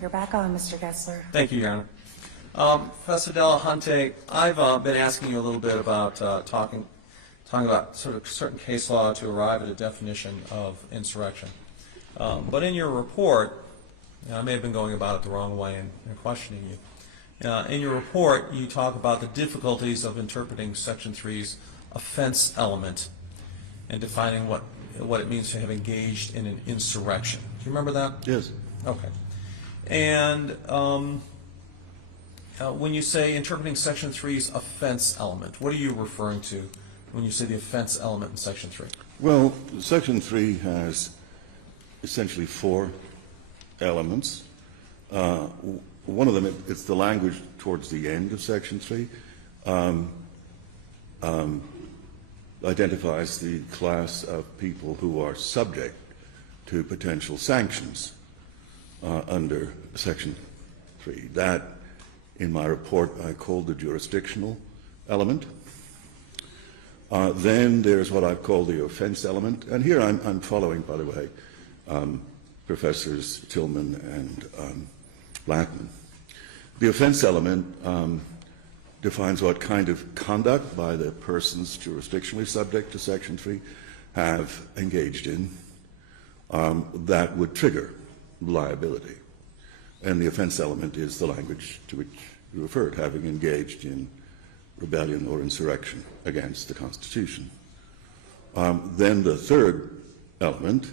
You're back on, Mr. Gessler. Thank you, Your Honor. Professor Delahunty, I've been asking you a little bit about talking about sort of certain case law to arrive at a definition of insurrection. But in your report, I may have been going about it the wrong way in questioning you. In your report, you talk about the difficulties of interpreting Section 3's offense element and defining what it means to have engaged in an insurrection. Do you remember that? Yes. Okay. And when you say interpreting Section 3's offense element, what are you referring to when you say the offense element in Section 3? Well, Section 3 has essentially 4 elements. One of them, it's the language towards the end of Section 3, identifies the class of people who are subject to potential sanctions under Section 3. That, in my report, I called the jurisdictional element. Then there's what I've called the offense element. And here I'm following, by the way, Professors Tillman and Blackman. The offense element defines what kind of conduct by the persons jurisdictionally subject to Section 3 have engaged in that would trigger liability. And the offense element is the language to which you referred, having engaged in rebellion or insurrection against the Constitution. Then the third element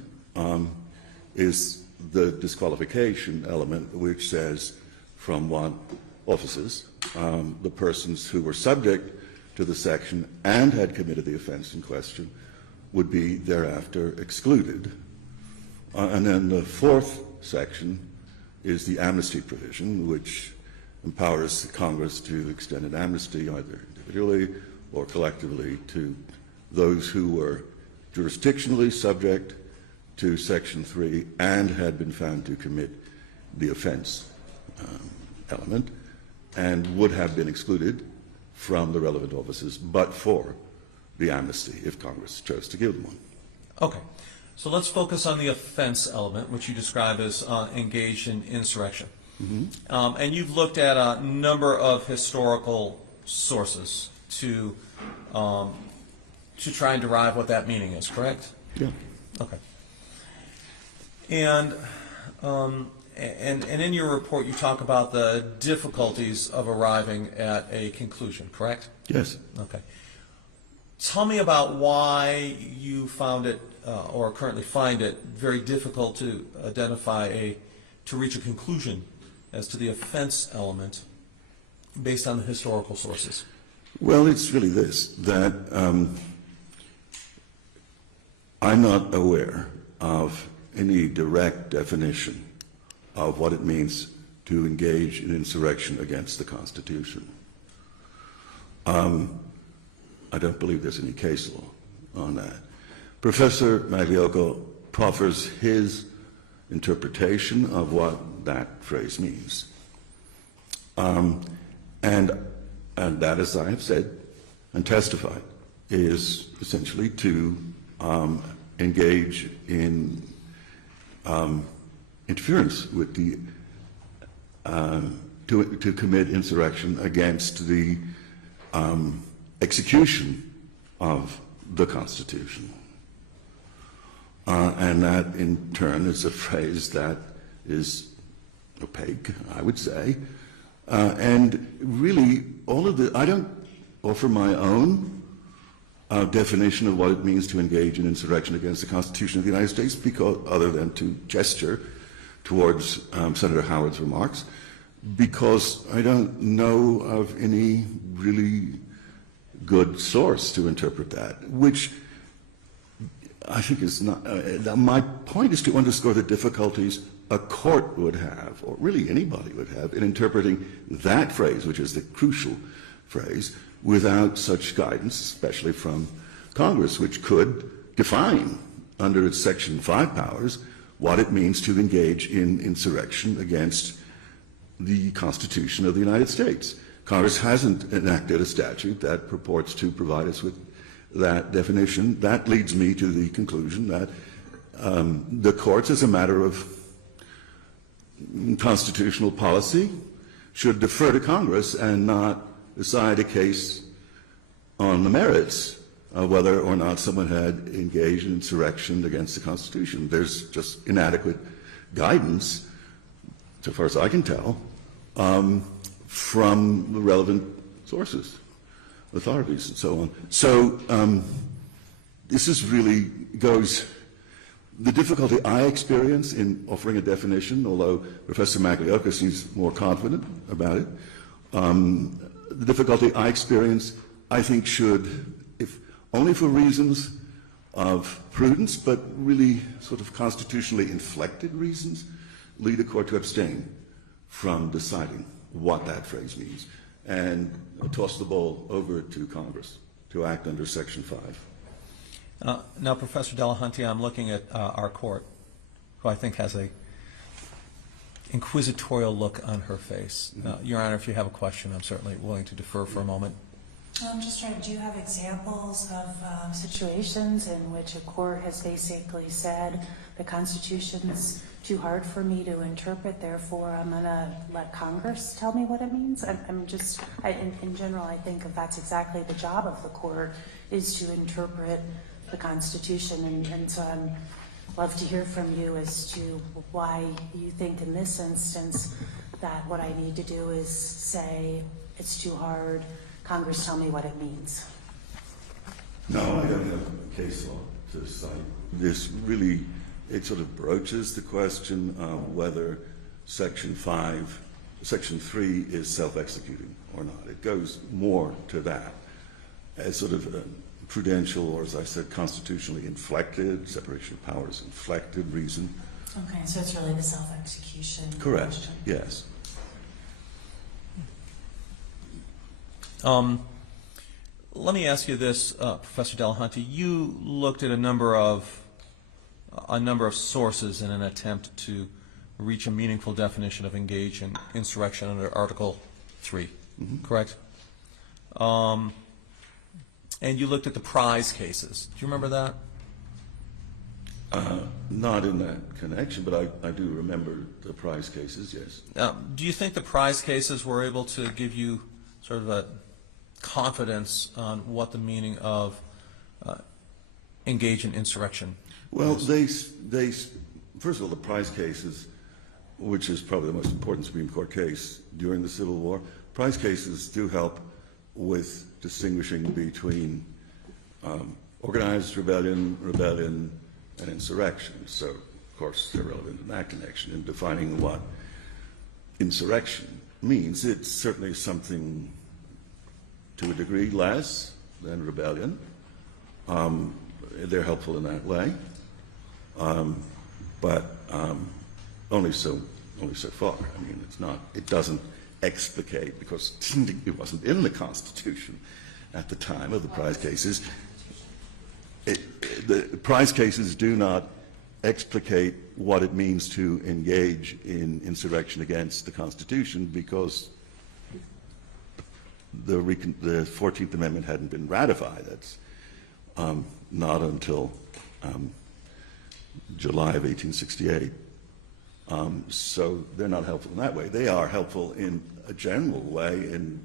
is the disqualification element, which says from what offices the persons who were subject to the section and had committed the offense in question would be thereafter excluded. And then the fourth section is the amnesty provision, which empowers Congress to extend an amnesty either individually or collectively to those who were jurisdictionally subject to Section 3 and had been found to commit the offense element and would have been excluded from the relevant offices but for the amnesty if Congress chose to give them one. Okay. So let's focus on the offense element, which you describe as engaged in insurrection. Mm-hmm. And you've looked at a number of historical sources to try and derive what that meaning is, correct? Yeah. Okay. And in your report, you talk about the difficulties of arriving at a conclusion, correct? Yes. Okay. Tell me about why you found it, or currently find it, very difficult to identify to reach a conclusion as to the offense element based on the historical sources. Well, it's really this, that I'm not aware of any direct definition of what it means to engage in insurrection against the Constitution. I don't believe there's any case law on that. Professor Magliocco proffers his interpretation of what that phrase means. And that, as I have said and testified, is essentially to engage in interference with the, to commit insurrection against the execution of the Constitution. And that, in turn, is a phrase that is opaque, I would say. And really, all of the, I don't offer my own definition of what it means to engage in insurrection against the Constitution of the United States, because, other than to gesture towards Senator Howard's remarks, because I don't know of any really good source to interpret that, which I think is not, my point is to underscore the difficulties a court would have, or really anybody would have, in interpreting that phrase, which is the crucial phrase, without such guidance, especially from Congress, which could define, under its Section 5 powers, what it means to engage in insurrection against the Constitution of the United States. Congress hasn't enacted a statute that purports to provide us with that definition. That leads me to the conclusion that the courts, as a matter of constitutional policy should defer to Congress and not decide a case on the merits of whether or not someone had engaged in insurrection against the Constitution. There's just inadequate guidance, so far as I can tell, from the relevant sources, authorities, and so on. So this is really goes. The difficulty I experience in offering a definition, although Professor Maglioka seems more confident about it, the difficulty I experience, I think, should, if only for reasons of prudence, but really sort of constitutionally inflected reasons, lead a court to abstain from deciding what that phrase means and toss the ball over to Congress to act under Section 5. Now, Professor Delahunty, I'm looking at our court, who I think has a inquisitorial look on her face. Your Honor, if you have a question, I'm certainly willing to defer for a moment. I'm just trying, do you have examples of situations in which a court has basically said the Constitution's too hard for me to interpret, therefore I'm going to let Congress tell me what it means? In general, I think that's exactly the job of the court, is to interpret the Constitution, and so I'd love to hear from you as to why you think in this instance that what I need to do is say it's too hard, Congress tell me what it means. No, I don't have a case law to cite. This really, it sort of broaches the question of whether Section 3 is self-executing or not. It goes more to that as sort of a prudential, or as I said, constitutionally inflected, separation of powers inflected reason. Okay, so it's really the self-execution Correct, question. yes. Let me ask you this, Professor Delahunty. You looked at a number of sources in an attempt to reach a meaningful definition of engage in insurrection under Article 3, correct? And you looked at the prize cases. Do you remember that? Not in that connection, but I do remember the prize cases, yes. Do you think the prize cases were able to give you sort of a confidence on what the meaning of engage in insurrection is? Well, they first of all, the prize cases, which is probably the most important Supreme Court case during the Civil War, prize cases do help with distinguishing between organized rebellion, and insurrection. So, of course, they're relevant in that connection in defining what insurrection means. It's certainly something, to a degree, less than rebellion. They're helpful in that way, but only so far. I mean, it's not. It doesn't explicate, because it wasn't in the Constitution at the time of the prize cases. The prize cases do not explicate what it means to engage in insurrection against the Constitution, because the 14th Amendment hadn't been ratified. That's not until July of 1868. So they're not helpful in that way. They are helpful in a general way in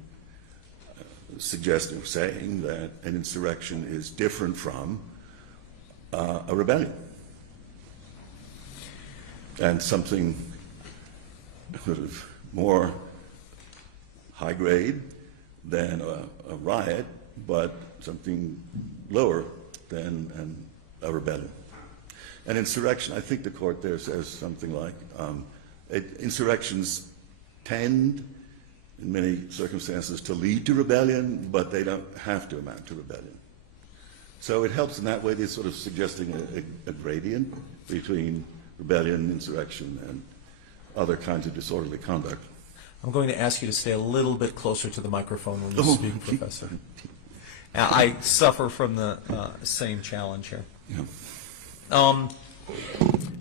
suggesting, saying that an insurrection is different from a rebellion, and something sort of more high grade than a riot, but something lower than a rebellion. An insurrection, I think the court there says something like, insurrections tend, in many circumstances, to lead to rebellion, but they don't have to amount to rebellion. So it helps in that way. They're sort of suggesting a gradient between rebellion, insurrection, and other kinds of disorderly conduct. I'm going to ask you to stay a little bit closer to the microphone when you speak, Professor. I suffer from the same challenge here. Yeah.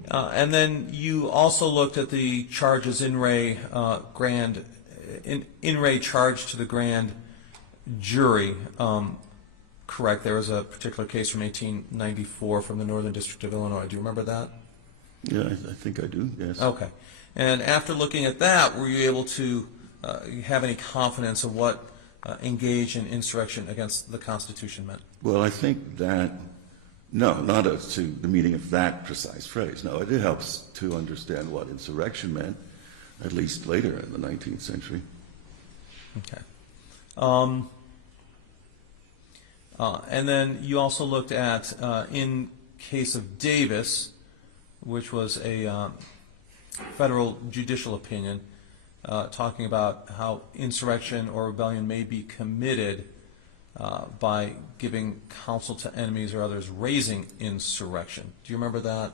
And then you also looked at the charges in re charge to the grand jury. Correct. There was a particular case from 1894 from the Northern District of Illinois. Do you remember that? Yeah, I think I do, yes. Okay. And after looking at that, were you able to have any confidence of what engage in insurrection against the Constitution meant? Well, I think that, no, not as to the meaning of that precise phrase. No, it helps to understand what insurrection meant, at least later in the 19th century. Okay. And then you also looked at, in case of Davis, which was a federal judicial opinion, talking about how insurrection or rebellion may be committed by giving counsel to enemies or others raising insurrection. Do you remember that?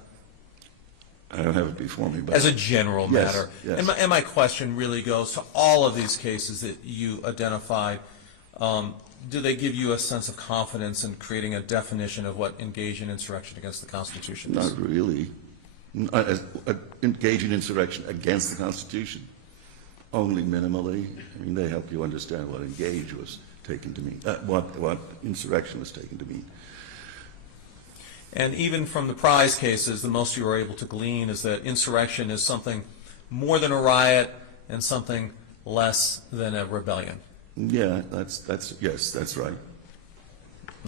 I don't have it before me, but As a general Yes, matter. yes. And my question really goes to all of these cases that you identified. Do they give you a sense of confidence in creating a definition of what engage in insurrection against the Constitution is? not really. Engage in insurrection against the Constitution, only minimally. I mean, they help you understand what engage was taken to mean, what insurrection was taken to mean. And even from the prize cases, the most you were able to glean is that insurrection is something more than a riot and something less than a rebellion. Yeah, yes, that's right.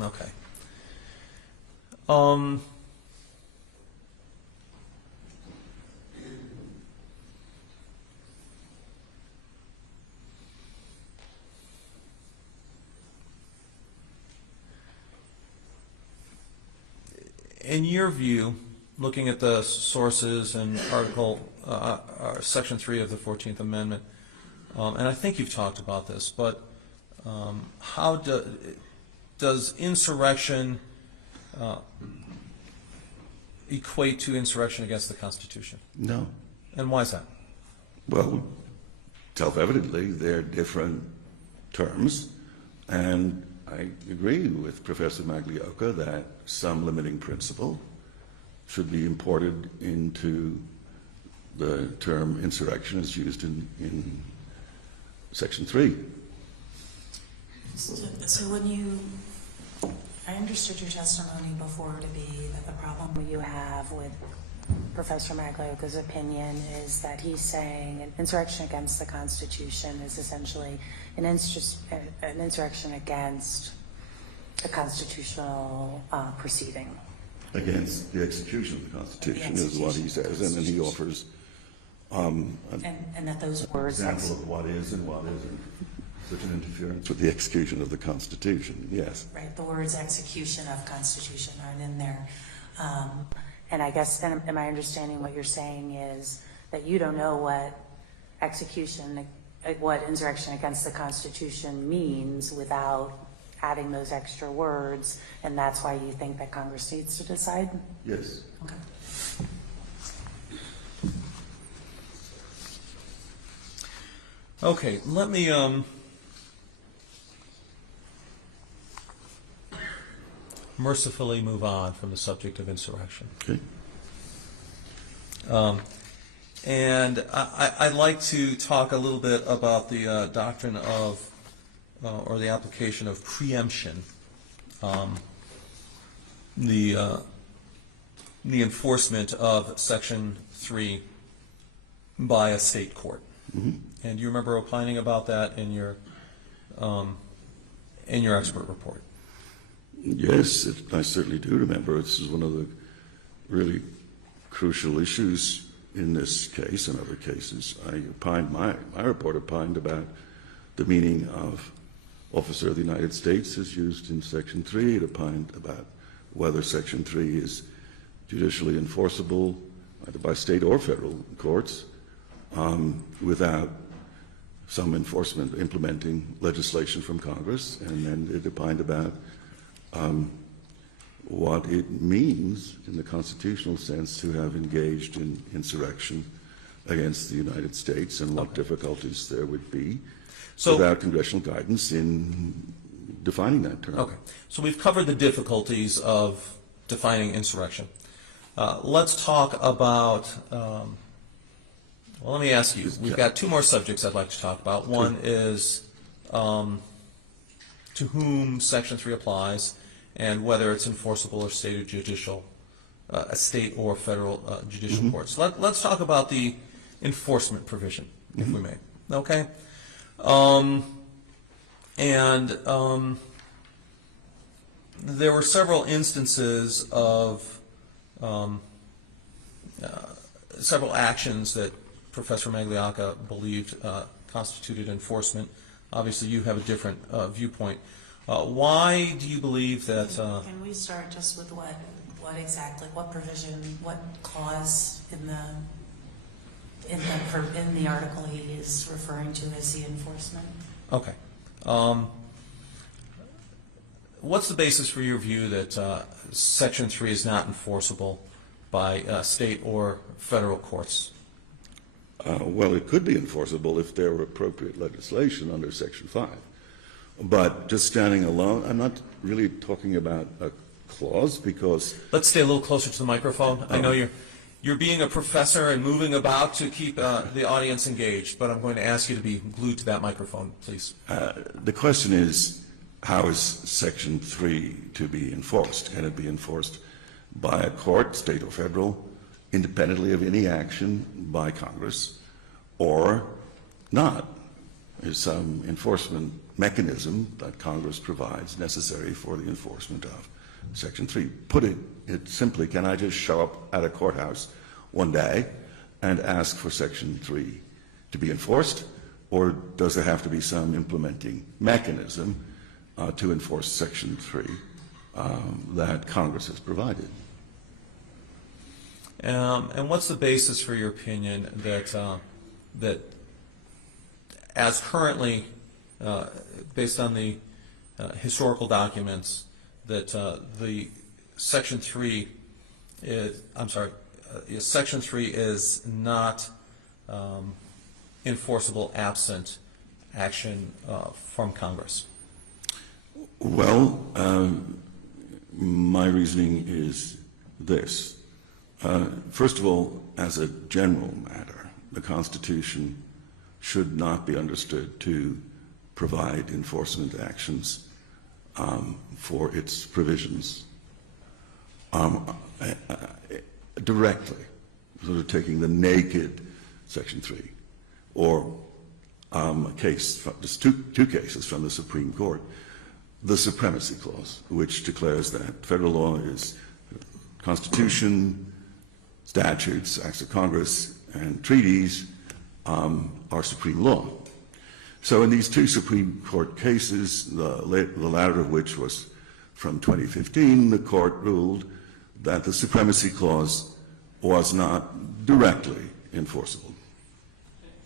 Okay. In your view, looking at the sources and Section 3 of the 14th Amendment, and I think you've talked about this, but how does insurrection equate to insurrection against the Constitution? No. And why is that? Well, self-evidently, they're different terms, and I agree with Professor Maglioka that some limiting principle should be imported into the term insurrection as used in Section 3. So I understood your testimony before to be that the problem you have with Professor Maglioka's opinion is that he's saying an insurrection against the Constitution is essentially an insurrection against the constitutional proceeding. Against the execution of the Constitution is what he says, and then he offers And that those an words. example of what is and what isn't such an interference with the execution of the Constitution, yes. Right, the words execution of Constitution aren't in there. And I guess, and am I understanding what you're saying is that you don't know what insurrection against the Constitution means without adding those extra words, and that's why you think that Congress needs to decide? Yes. Okay. Okay, let me mercifully move on from the subject of insurrection. Okay. And I'd like to talk a little bit about the doctrine of, or the application of preemption, the enforcement of Section 3 by a state court. Mm-hmm. And do you remember opining about that in your expert report? Yes, I certainly do remember. This is one of the really crucial issues in this case and other cases. My report opined about the meaning of officer of the United States as used in Section 3. It opined about whether Section 3 is judicially enforceable either by state or federal courts without some enforcement implementing legislation from Congress. And then it opined about what it means in the constitutional sense to have engaged in insurrection against the United States and what difficulties there would be without congressional guidance in defining that term. Okay, so we've covered the difficulties of defining insurrection. Let's talk about, well, let me ask you, we've got two more subjects I'd like to talk about. One is to whom Section 3 applies and whether it's enforceable or state or judicial a state or federal judicial court. So let's talk about the enforcement provision, if we may. Okay? There were several instances of several actions that Professor Magliocca believed constituted enforcement. Obviously, you have a different viewpoint. Why do you believe that? Can we start just with what exactly, what provision, what clause in the article he is referring to as the enforcement? Okay. What's the basis for your view that Section 3 is not enforceable by state or federal courts? Well, it could be enforceable if there were appropriate legislation under Section 5. But just standing alone, I'm not really talking about a clause because... Let's stay a little closer to the microphone. I know you're being a professor and moving about to keep the audience engaged, but I'm going to ask you to be glued to that microphone, please. The question is, how is Section 3 to be enforced? Can it be enforced by a court, state or federal, independently of any action by Congress, or not? Is some enforcement mechanism that Congress provides necessary for the enforcement of Section 3? Put it simply, can I just show up at a courthouse one day and ask for Section 3 to be enforced, or does there have to be some implementing mechanism to enforce Section 3 that Congress has provided? And what's the basis for your opinion that that as currently, based on the historical documents, that the Section 3 is, Section 3 is not enforceable absent action from Congress? Well, my reasoning is this. First of all, as a general matter, the Constitution should not be understood to provide enforcement actions for its provisions directly, sort of taking the naked Section 3, or a case, just two cases from the Supreme Court, the Supremacy Clause, which declares that federal law is Constitution, statutes, acts of Congress, and treaties are supreme law. So in these two Supreme Court cases, the latter of which was from 2015, the court ruled that the Supremacy Clause was not directly enforceable.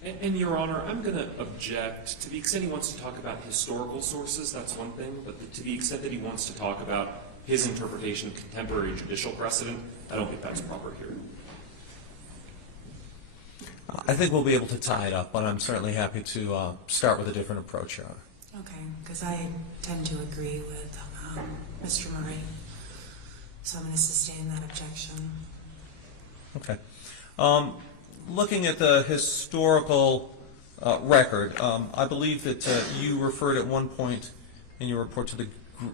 And Your Honor, I'm going to object. To the extent he wants to talk about historical sources, that's one thing, but to the extent that he wants to talk about his interpretation of contemporary judicial precedent, I don't think that's proper here. I think we'll be able to tie it up, but I'm certainly happy to start with a different approach, Your Honor. Okay, because I tend to agree with Mr. Murray, so I'm going to sustain that objection. Okay. Looking at the historical record, I believe that you referred at one point in your report to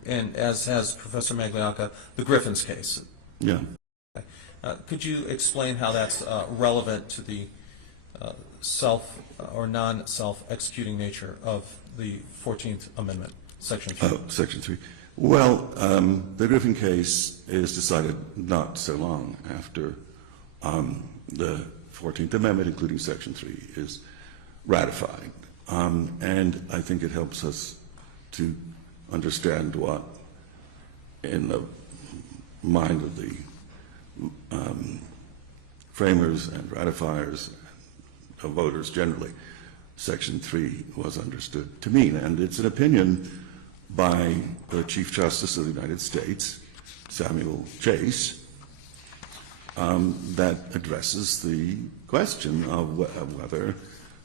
and as has Professor Magliocca, the Griffin's case. Yeah. Okay. Could you explain how that's relevant to the self or non-self-executing nature of the 14th Amendment, Section 3? Section 3. Well, the Griffin case is decided not so long after the 14th Amendment, including Section 3, is ratified. And I think it helps us to understand what, in the mind of the framers and ratifiers, of voters generally, Section 3 was understood to mean. And it's an opinion by the Chief Justice of the United States, Samuel Chase, that addresses the question of whether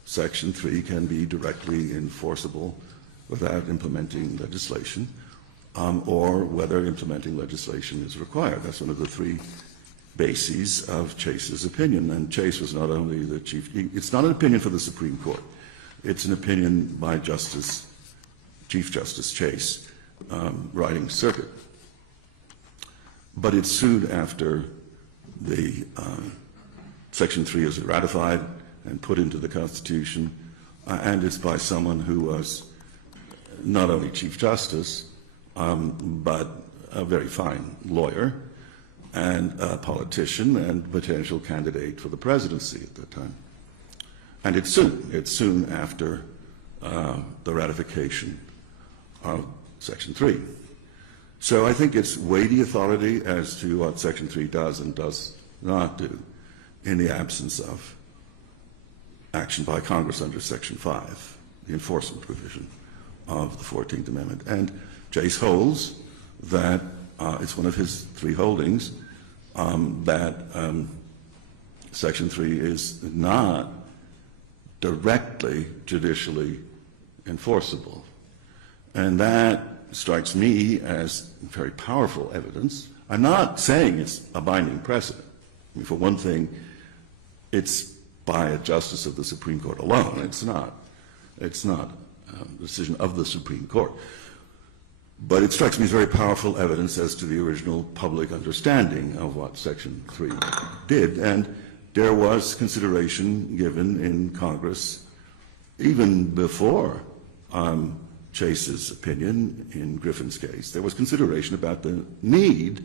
Section 3 can be directly enforceable without implementing legislation, or whether implementing legislation is required. That's one of the three bases of Chase's opinion. And Chase was not only the chief, it's not an opinion for the Supreme Court, it's an opinion by Chief Justice Chase, writing circuit. But it's soon after Section 3 is ratified and put into the Constitution, and it's by someone who was not only Chief Justice, but a very fine lawyer and a politician and potential candidate for the presidency at that time. And it's soon after the ratification of Section 3. So I think it's weighty authority as to what Section 3 does and does not do in the absence of action by Congress under Section 5, the enforcement provision of the 14th Amendment. And Chase holds that it's one of his three holdings that Section 3 is not directly judicially enforceable. And that strikes me as very powerful evidence. I'm not saying it's a binding precedent. I mean, for one thing, it's by a justice of the Supreme Court alone. It's not a decision of the Supreme Court. But it strikes me as very powerful evidence as to the original public understanding of what Section 3 did. And there was consideration given in Congress even before Chase's opinion in Griffin's case. There was consideration about the need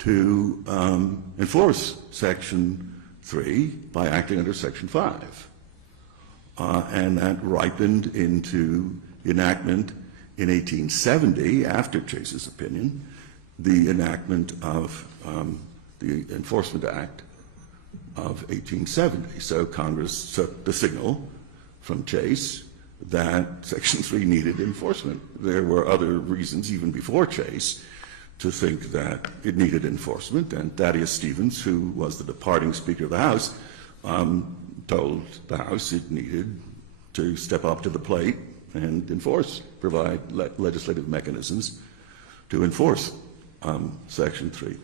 to enforce Section 3 by acting under Section 5. And that ripened into the enactment in 1870, after Chase's opinion, the enactment of the Enforcement Act of 1870. So Congress took the signal from Chase that Section 3 needed enforcement. There were other reasons, even before Chase, to think that it needed enforcement, and Thaddeus Stevens, who was the departing Speaker of the House, told the House it needed to step up to the plate and provide legislative mechanisms to enforce Section 3.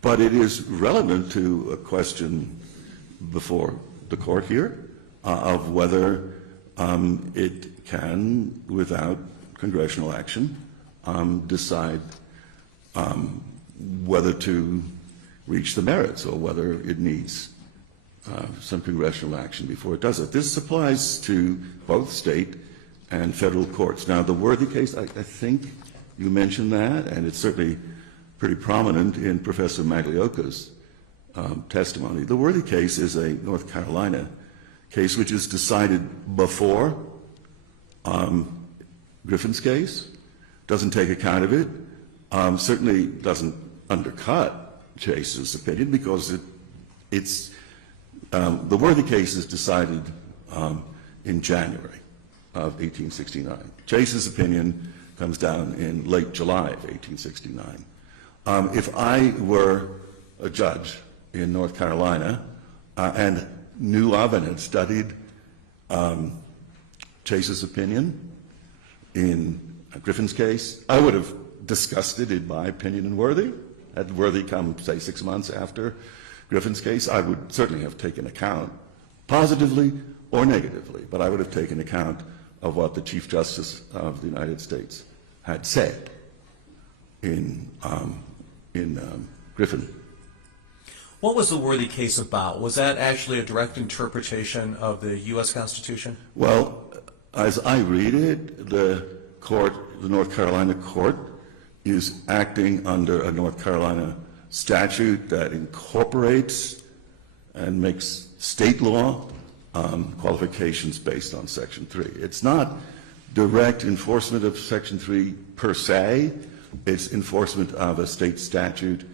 But it is relevant to a question before the Court here of whether it can, without congressional action, decide whether to reach the merits or whether it needs some congressional action before it does it. This applies to both state and federal courts. Now, the Worthy case, I think you mentioned that, and it's certainly pretty prominent in Professor Maglioca's testimony. The Worthy case is a North Carolina case which is decided before Griffin's case, doesn't take account of it, certainly doesn't undercut Chase's opinion, because the Worthy case is decided in January of 1869. Chase's opinion comes down in late July of 1869. If I were a judge in North Carolina and knew of and had studied Chase's opinion in Griffin's case, I would have discussed it, in my opinion, in Worthy. Had Worthy come, say, 6 months after Griffin's case, I would certainly have taken account, positively or negatively, but I would have taken account of what the Chief Justice of the United States had said in Griffin. What was the Worthy case about? Was that actually a direct interpretation of the U.S. Constitution? Well, as I read it, the North Carolina court is acting under a North Carolina statute that incorporates and makes state law qualifications based on Section 3. It's not direct enforcement of Section 3 per se. It's enforcement of a state statute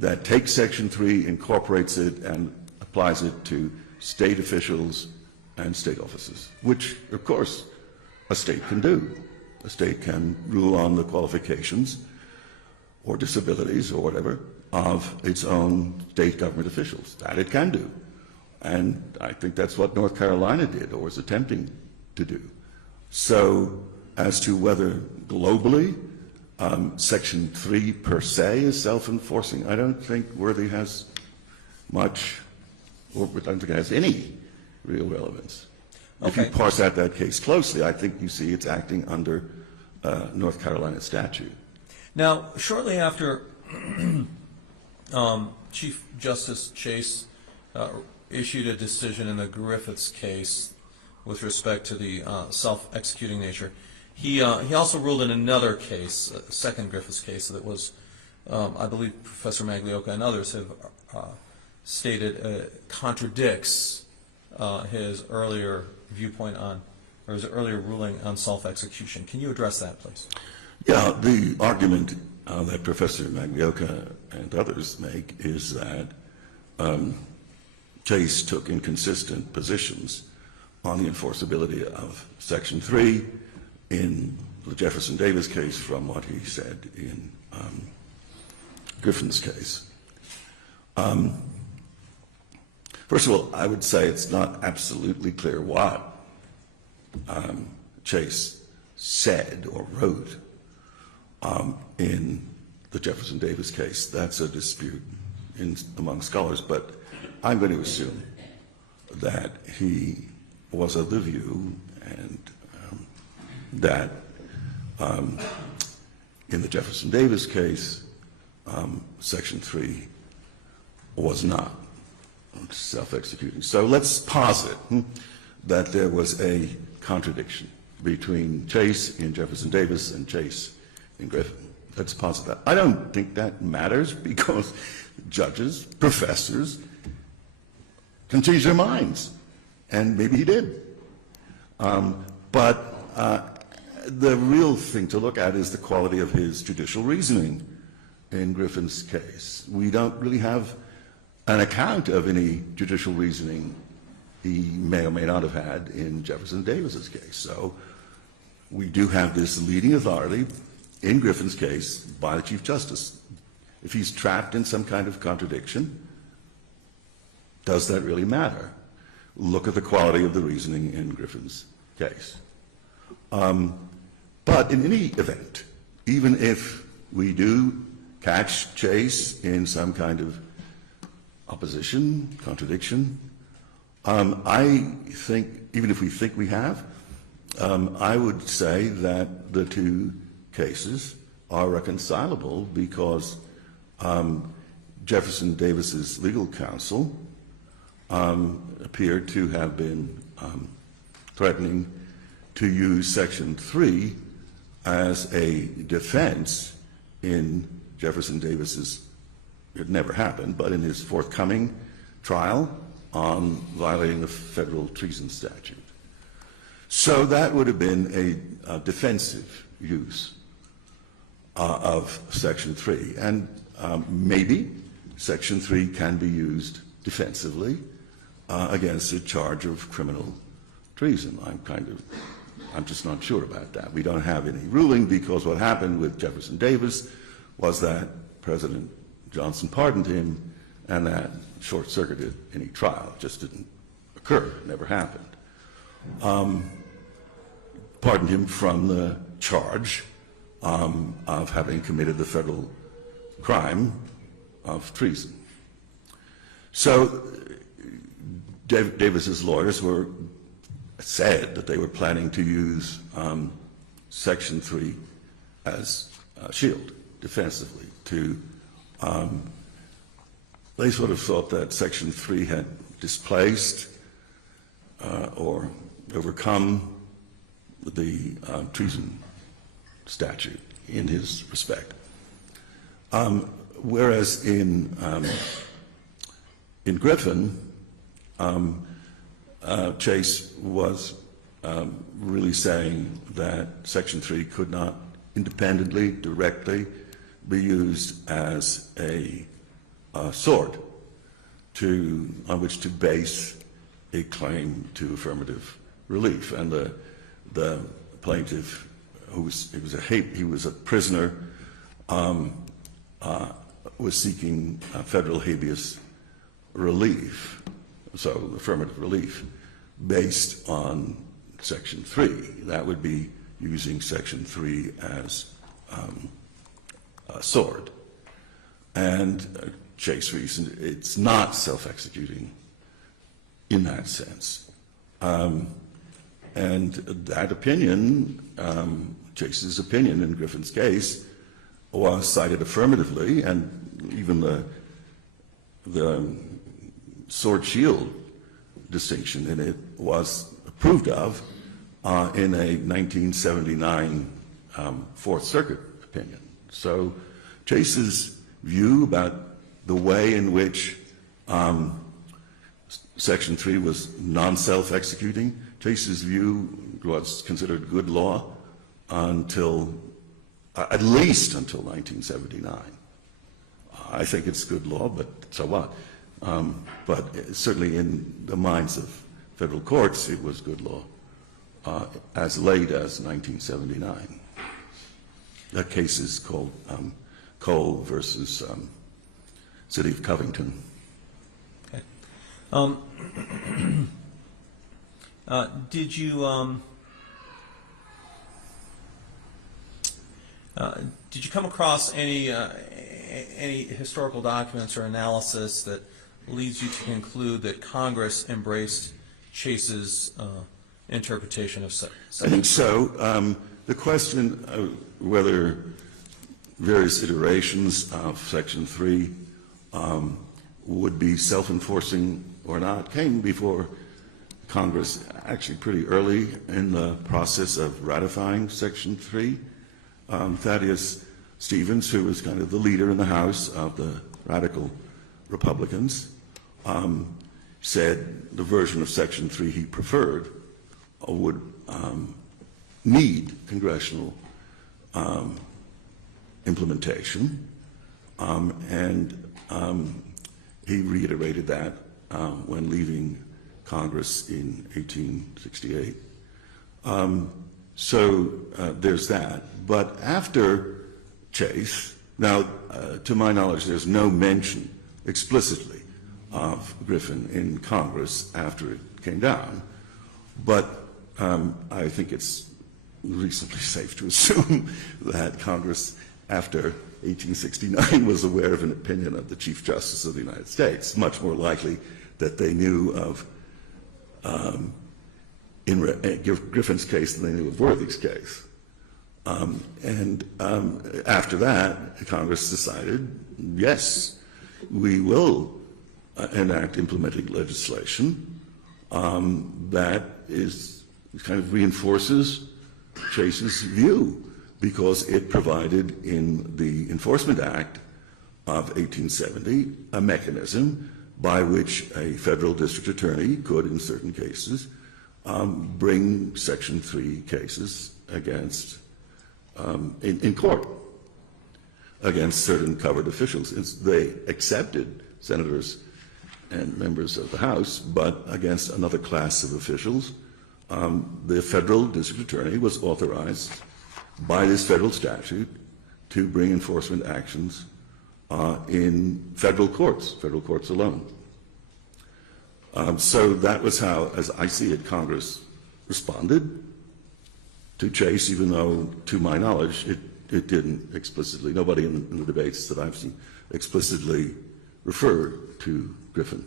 that takes Section 3, incorporates it, and applies it to state officials and state offices, which, of course, a state can do. A state can rule on the qualifications or disabilities or whatever of its own state government officials. That it can do. And I think that's what North Carolina did or was attempting to do. So as to whether globally Section 3 per se is self-enforcing, I don't think Worthy has much, or I don't think it has any real relevance. Okay. If you parse out that case closely, I think you see it's acting under North Carolina statute. Now, shortly after Chief Justice Chase issued a decision in the Griffiths case with respect to the self-executing nature. He also ruled in another case, a second Griffiths case, that was, I believe Professor Maglioka and others have stated contradicts his earlier viewpoint on, or his earlier ruling on self-execution. Can you address that, please? Yeah, the argument that Professor Maglioka and others make is that Chase took inconsistent positions on the enforceability of Section 3 in the Jefferson Davis case from what he said in Griffin's case. First of all, I would say it's not absolutely clear what Chase said or wrote in the Jefferson Davis case. That's a dispute among scholars, but I'm going to assume that he was of the view and that in the Jefferson Davis case, Section 3 was not self-executing. So let's posit that there was a contradiction between Chase in Jefferson Davis and Chase in Griffin. Let's posit that. I don't think that matters because judges, professors can change their minds, and maybe he did. But the real thing to look at is the quality of his judicial reasoning in Griffin's case. We don't really have an account of any judicial reasoning he may or may not have had in Jefferson Davis's case. So we do have this leading authority in Griffin's case by the Chief Justice. If he's trapped in some kind of contradiction, does that really matter? Look at the quality of the reasoning in Griffin's case. But in any event, even if we do catch Chase in some kind of opposition, contradiction, I think, even if we think we have, I would say that the two cases are reconcilable because Jefferson Davis's legal counsel appeared to have been threatening to use Section 3 as a defense in Jefferson Davis's, it never happened, but in his forthcoming trial on violating the federal treason statute. So that would have been a defensive use of Section 3. And maybe Section 3 can be used defensively against a charge of criminal treason. I'm just not sure about that. We don't have any ruling because what happened with Jefferson Davis was that President Johnson pardoned him and that short-circuited any trial. It just didn't occur. It never happened. Pardoned him from the charge of having committed the federal crime of treason. So Davis's lawyers said that they were planning to use Section 3 as a shield defensively to they sort of thought that Section 3 had displaced or overcome the treason statute in his respect. Whereas in Griffin, Chase was really saying that Section 3 could not independently, directly be used as a sword on which to base a claim to affirmative relief. And the plaintiff, he was a prisoner, was seeking federal habeas relief, so affirmative relief, based on Section 3. That would be using Section 3 as a sword. And Chase reasoned it's not self-executing in that sense. And that opinion, Chase's opinion in Griffin's case, was cited affirmatively, and even the the sword shield distinction, and it was approved of in a 1979 Fourth Circuit opinion. So Chase's view about the way in which Section 3 was non-self-executing, Chase's view was considered good law until, at least until 1979. I think it's good law, but so what? But certainly in the minds of federal courts, it was good law as late as 1979. That case is called Cole versus City of Covington. Okay. Did you come across any historical documents or analysis that leads you to conclude that Congress embraced Chase's interpretation of I think so. The question of whether various iterations of Section 3 would be self-enforcing or not came before Congress actually pretty early in the process of ratifying Section 3. Thaddeus Stevens, who was kind of the leader in the House of the radical Republicans, said the version of Section 3 he preferred would need congressional implementation, and he reiterated that when leaving Congress in 1868. So there's that. But after Chase, now to my knowledge there's no mention explicitly of Griffin in Congress after it came down, but I think it's reasonably safe to assume that Congress after 1869 was aware of an opinion of the Chief Justice of the United States, much more likely that they knew of Griffin's case than they knew of Worthy's case. And after that, Congress decided, yes, we will enact implementing legislation that kind of reinforces Chase's view, because it provided in the Enforcement Act of 1870 a mechanism by which a federal district attorney could, in certain cases, bring Section 3 cases against, in court, against certain covered officials. They accepted senators and members of the House, but against another class of officials, the federal district attorney was authorized by this federal statute to bring enforcement actions in federal courts alone. So that was how, as I see it, Congress responded to Chase, even though, to my knowledge, it didn't explicitly, nobody in the debates that I've seen explicitly referred to Griffin.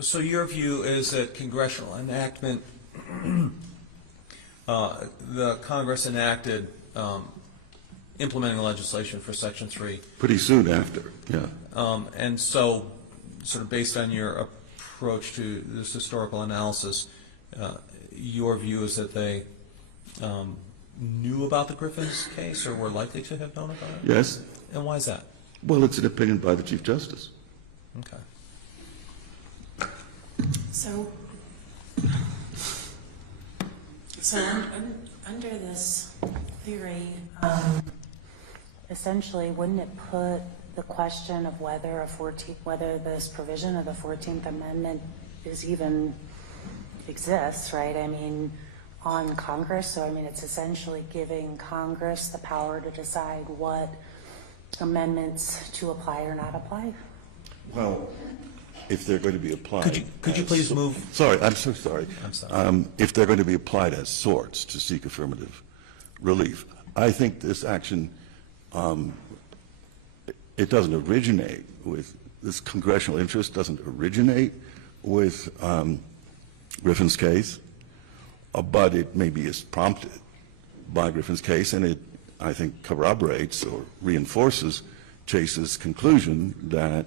So your view is that congressional enactment, the Congress enacted implementing legislation for Section 3. Pretty soon after, yeah. And so, sort of based on your approach to this historical analysis, your view is that they knew about the Griffin's case, or were likely to have known about it? Yes. And why is that? Well, it's an opinion by the Chief Justice. Okay. So under this theory, essentially, wouldn't it put the question of whether this provision of the 14th Amendment is even exists, right? I mean, on Congress. So I mean, it's essentially giving Congress the power to decide what amendments to apply or not apply. Well, if they're going to be applied, could you please move? Sorry, I'm so sorry. I'm sorry. If they're going to be applied as sorts to seek affirmative relief, I think this action, it doesn't originate with this congressional interest. Doesn't originate with Griffin's case, but it maybe is prompted by Griffin's case, and it, I think, corroborates or reinforces Chase's conclusion that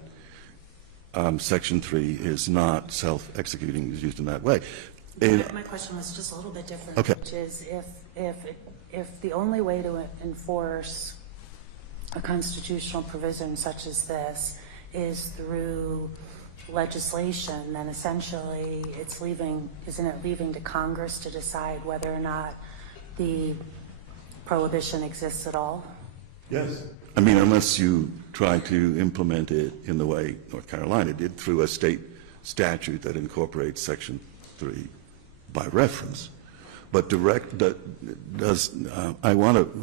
Section 3 is not self-executing, is used in that way. My question was just a little bit different, Okay. which is if the only way to enforce a constitutional provision such as this is through legislation, then essentially isn't it leaving to Congress to decide whether or not the prohibition exists at all? Yes. I mean, unless you try to implement it in the way North Carolina did through a state statute that incorporates Section 3 by reference. But I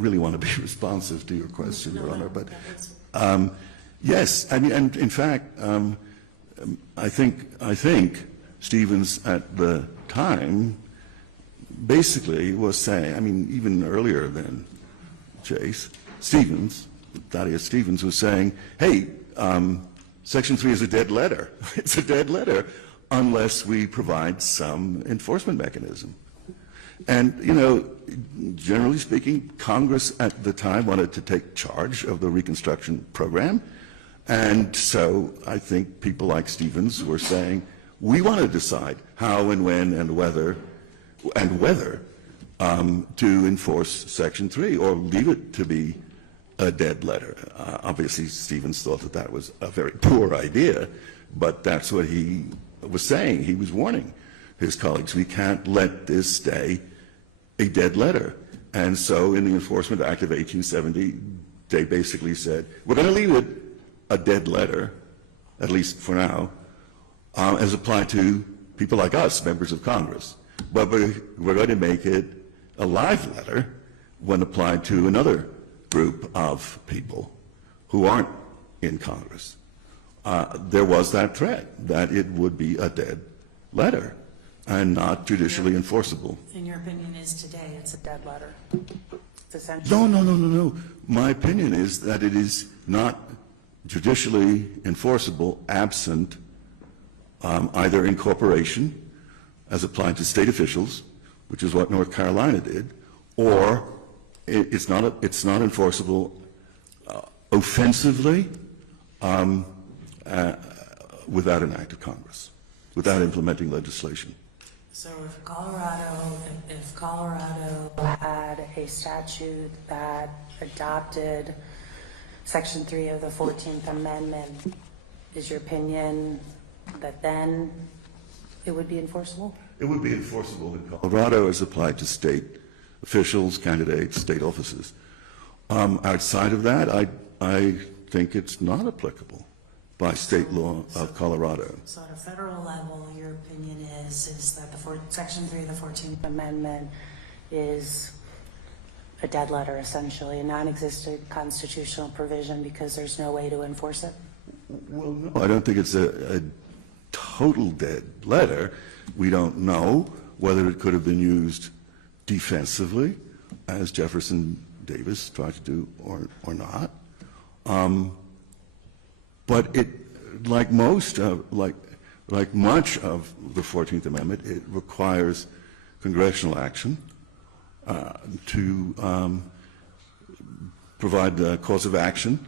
really want to be responsive to your question, Your Honor. But yes, I mean, and in fact, I think Stevens at the time basically was saying, I mean, even earlier than Chase, Thaddeus Stevens was saying, hey, Section 3 is a dead letter. It's a dead letter unless we provide some enforcement mechanism. And, you know, generally speaking, Congress at the time wanted to take charge of the Reconstruction program. And so I think people like Stevens were saying, we want to decide how and when and whether to enforce Section 3 or leave it to be a dead letter. Obviously, Stevens thought that that was a very poor idea, but that's what he was saying. He was warning his colleagues, we can't let this stay a dead letter. And so in the Enforcement Act of 1870, they basically said, we're going to leave it a dead letter, at least for now, as applied to people like us, members of Congress. But we're going to make it a live letter when applied to another group of people who aren't in Congress. There was that threat that it would be a dead letter and not judicially enforceable. In your opinion, is today it's a dead letter? It's essentially. No. My opinion is that it is not judicially enforceable absent either incorporation as applied to state officials, which is what North Carolina did, or it's not enforceable offensively without an act of Congress, without implementing legislation. So if Colorado had a statute that adopted Section 3 of the 14th Amendment, is your opinion that then it would be enforceable? It would be enforceable in Colorado as applied to state officials, candidates, state offices. Outside of that, I think it's not applicable by state law of Colorado. So at a federal level, your opinion is that Section 3 of the 14th Amendment is a dead letter, essentially, a non-existent constitutional provision because there's no way to enforce it? Well, no, I don't think it's a total dead letter. We don't know whether it could have been used defensively, as Jefferson Davis tried to do, or not. But it, like much of the 14th Amendment, it requires congressional action to provide the cause of action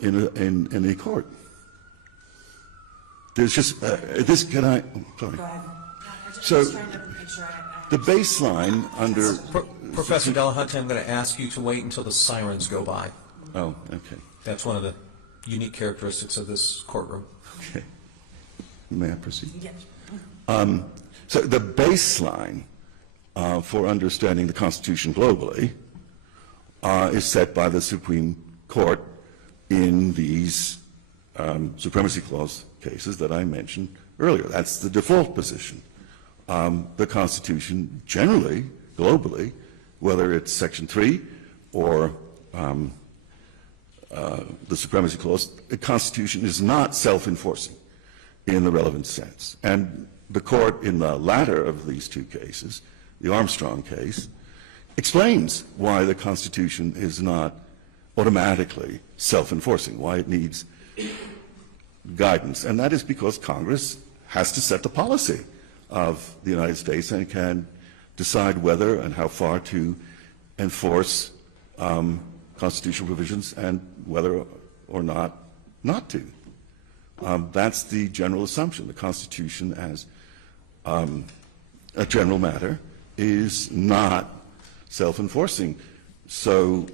in a court. There's just this. Can I? Sorry. Go ahead. So, Just trying to make sure the baseline under. Professor Delahunty, I'm going to ask you to wait until the sirens go by. Oh, okay. That's one of the unique characteristics of this courtroom. Okay. May I proceed? Yes. So the baseline for understanding the Constitution globally is set by the Supreme Court in these Supremacy Clause cases that I mentioned earlier. That's the default position. The Constitution generally, globally, whether it's Section 3 or the Supremacy Clause, the Constitution is not self-enforcing in the relevant sense. And the court in the latter of these two cases, the Armstrong case, explains why the Constitution is not automatically self-enforcing, why it needs guidance. And that is because Congress has to set the policy of the United States and can decide whether and how far to enforce constitutional provisions and whether or not to. That's the general assumption. The Constitution, as a general matter, is not self-enforcing. So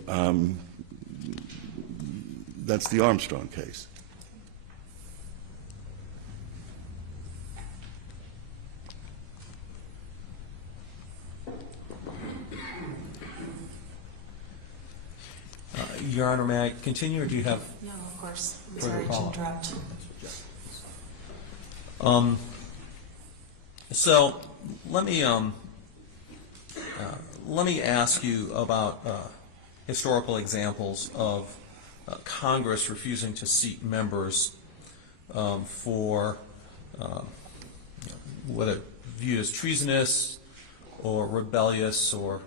that's the Armstrong case. Your Honor, may I continue, or do you have? No, of course. I'm Further sorry to follow-up? interrupt. So let me ask you about historical examples of Congress refusing to seat members for whether viewed as treasonous or rebellious or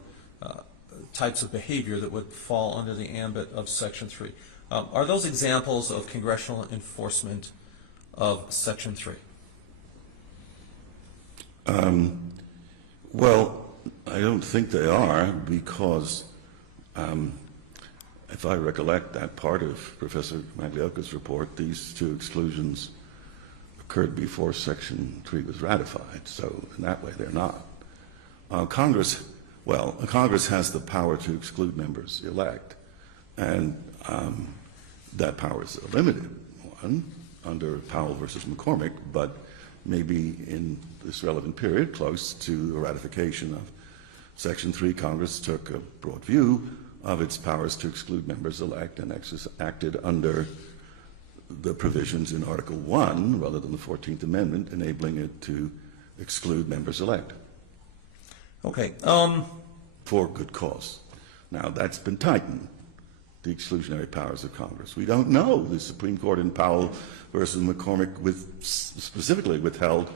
types of behavior that would fall under the ambit of Section 3. Are those examples of congressional enforcement of Section 3? Well, I don't think they are, because if I recollect that part of Professor Magliocca's report, these two exclusions occurred before Section 3 was ratified, so in that way they're not. Congress has the power to exclude members elect, and that power is a limited one under Powell versus McCormick, but maybe in this relevant period, close to the ratification of Section 3, Congress took a broad view of its powers to exclude members elect and acted under the provisions in Article 1 rather than the 14th Amendment, enabling it to exclude members elect. Okay. For good cause. Now, that's been tightened, the exclusionary powers of Congress. We don't know. The Supreme Court in Powell versus McCormick specifically withheld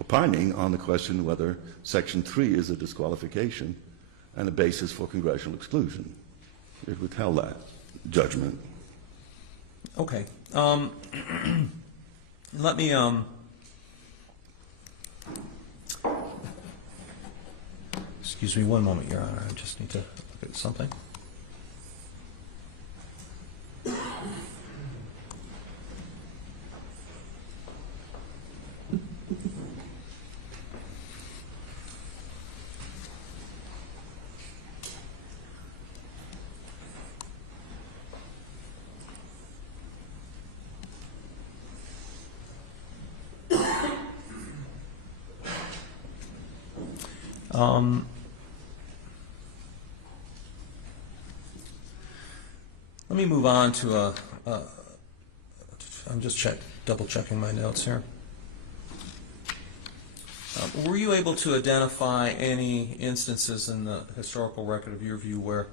opining on the question whether Section 3 is a disqualification and a basis for congressional exclusion. It withheld that judgment. Okay. Let me excuse me one moment, Your Honor. I just need to look at something. Let me move on to I'm just double checking my notes here. Were you able to identify any instances in the historical record of your view where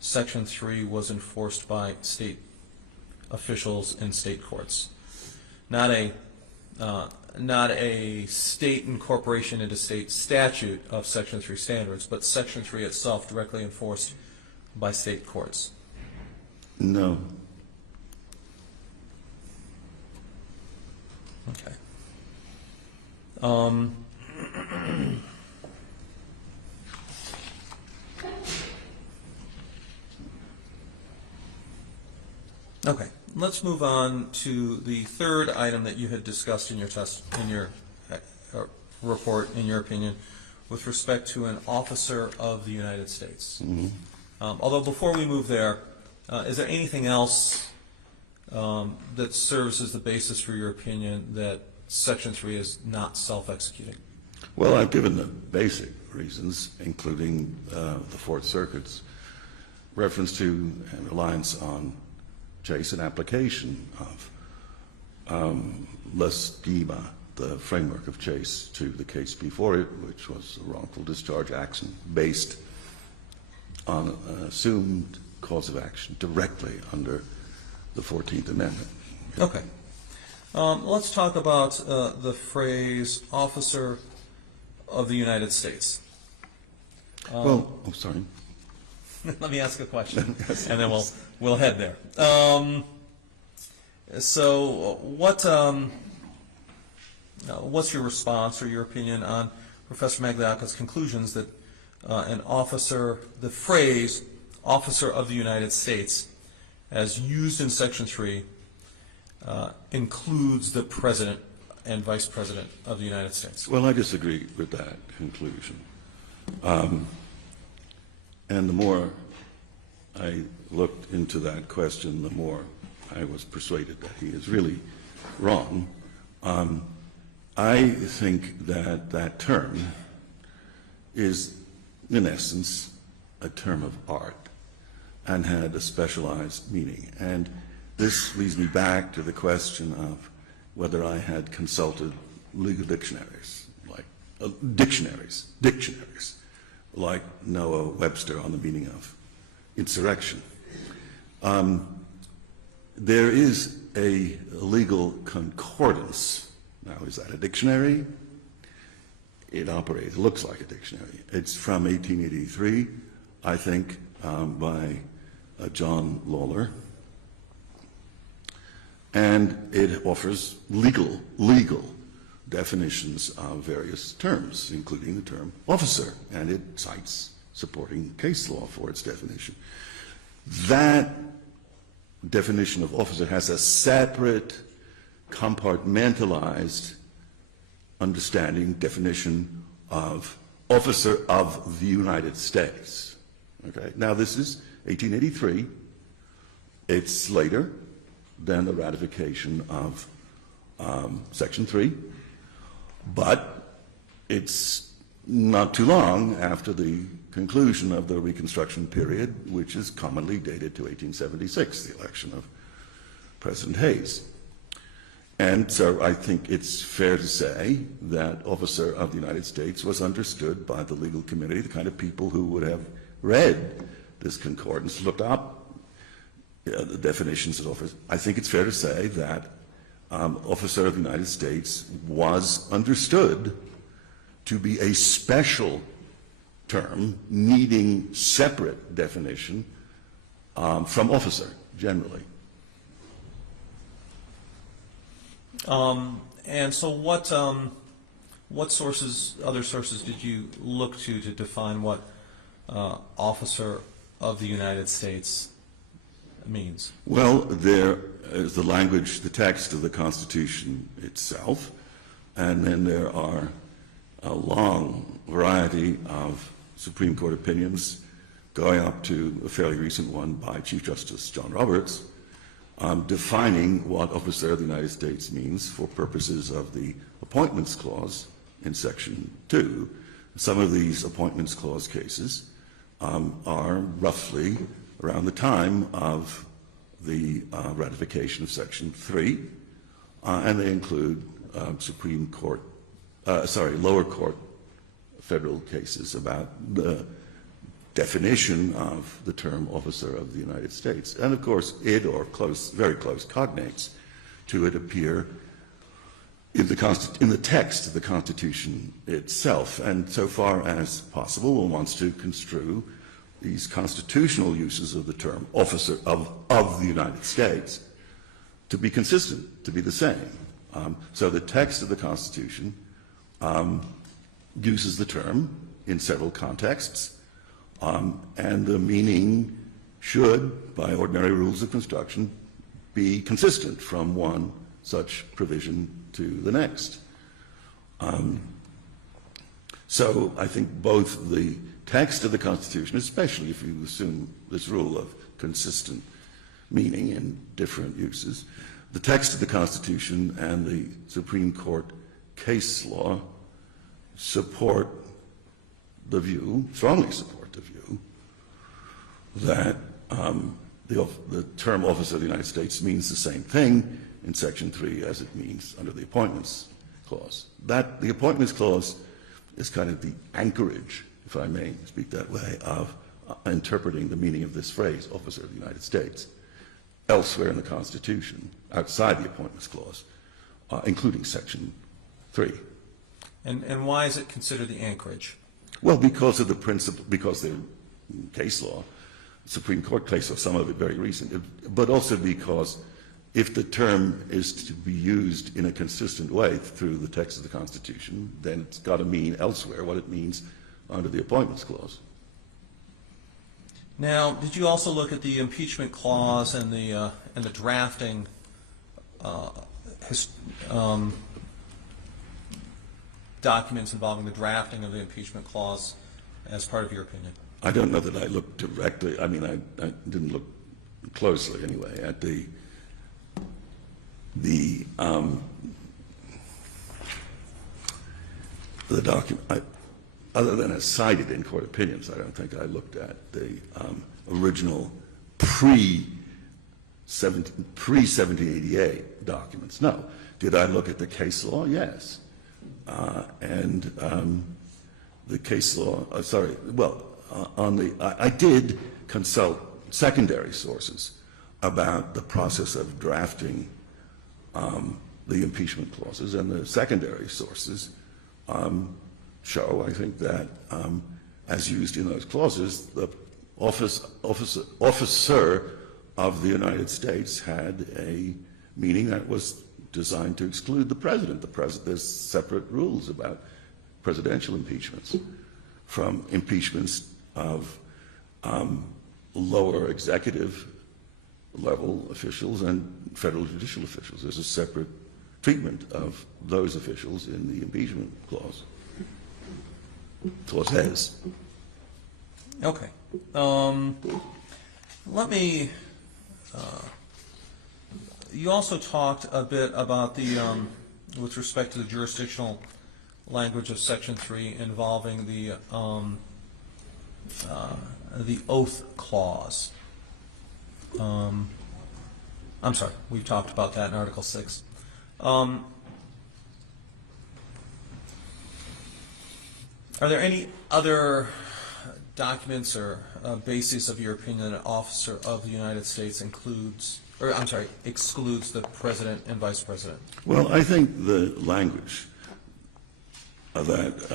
Section 3 was enforced by state officials in state courts? Not a state incorporation into state statute of Section 3 standards, but Section 3 itself directly enforced by state courts. No. Okay. Okay. Let's move on to the third item that you had discussed in your report, in your opinion, with respect to an officer of the United States. Mm-hmm. Although before we move there, is there anything else that serves as the basis for your opinion that Section 3 is not self-executing? Well, I've given the basic reasons, including the Fourth Circuit's reference to and reliance on Chase and application of le schema, the framework of Chase, to the case before it, which was a wrongful discharge action based on an assumed cause of action directly under the 14th Amendment. Okay. Let's talk about the phrase officer of the United States. Sorry. Let me ask a question, and then we'll head there. So, what's your response or your opinion on Professor Magliocca's conclusions that the phrase "officer of the United States" as used in Section 3 includes the President and Vice President of the United States? Well, I disagree with that conclusion. And the more I looked into that question, the more I was persuaded that he is really wrong. I think that that term is, in essence, a term of art and had a specialized meaning. And this leads me back to the question of whether I had consulted legal dictionaries, like dictionaries, like Noah Webster on the meaning of insurrection. There is a legal concordance. Now, is that a dictionary? It looks like a dictionary. It's from 1883, I think, by John Lawler. And it offers legal definitions of various terms, including the term officer, and it cites supporting case law for its definition. That definition of officer has a separate, compartmentalized understanding, definition of officer of the United States. Okay? Now, this is 1883. It's later than the ratification of Section 3, but it's not too long after the conclusion of the Reconstruction period, which is commonly dated to 1876, the election of President Hayes. And so I think it's fair to say that officer of the United States was understood by the legal community, the kind of people who would have read this concordance, looked up the definitions of officer. I think it's fair to say that officer of the United States was understood to be a special term needing separate definition from officer generally. And so what sources, other sources did you look to define what officer of the United States means? Well, there is the language, the text of the Constitution itself, and then there are a long variety of Supreme Court opinions, going up to a fairly recent one by Chief Justice John Roberts, defining what officer of the United States means for purposes of the Appointments Clause in Section 2. Some of these Appointments Clause cases are roughly around the time of the ratification of Section 3, and they include lower court federal cases about the definition of the term officer of the United States. And of course, it or very close cognates to it appear in the text of the Constitution itself. And so far as possible, one wants to construe these constitutional uses of the term officer of the United States to be consistent, to be the same. So the text of the Constitution uses the term in several contexts, and the meaning should, by ordinary rules of construction, be consistent from one such provision to the next. So I think both the text of the Constitution, especially if you assume this rule of consistent meaning in different uses, the text of the Constitution and the Supreme Court case law support the view, strongly support the view, that the term officer of the United States means the same thing in Section 3 as it means under the Appointments Clause. That the Appointments Clause is kind of the anchorage, if I may speak that way, of interpreting the meaning of this phrase, officer of the United States, elsewhere in the Constitution, outside the Appointments Clause, including Section 3. And why is it considered the anchorage? Well, because of the principle, because the case law, Supreme Court case law, some of it very recent, but also because if the term is to be used in a consistent way through the text of the Constitution, then it's got to mean elsewhere what it means under the Appointments Clause. Now, did you also look at the impeachment clause and the drafting documents involving the drafting of the impeachment clause as part of your opinion? I don't know that I looked directly, I mean, I didn't look closely anyway at the document. Other than as cited in court opinions, I don't think I looked at the original pre-1788 documents. No. Did I look at the case law? Yes. The case law, I did consult secondary sources about the process of drafting the impeachment clauses, and the secondary sources show, I think, that as used in those clauses, the officer of the United States had a meaning that was designed to exclude the president. There's separate rules about presidential impeachments from impeachments of lower executive level officials and federal judicial officials. There's a separate treatment of those officials in the impeachment clause. Clauses. Okay. Let me. You also talked a bit about the, with respect to the jurisdictional language of Section 3 involving the oath clause. I'm sorry, we've talked about that in Article 6. Are there any other documents or bases of your opinion that an officer of the United States excludes the president and vice president? Well, I think the language that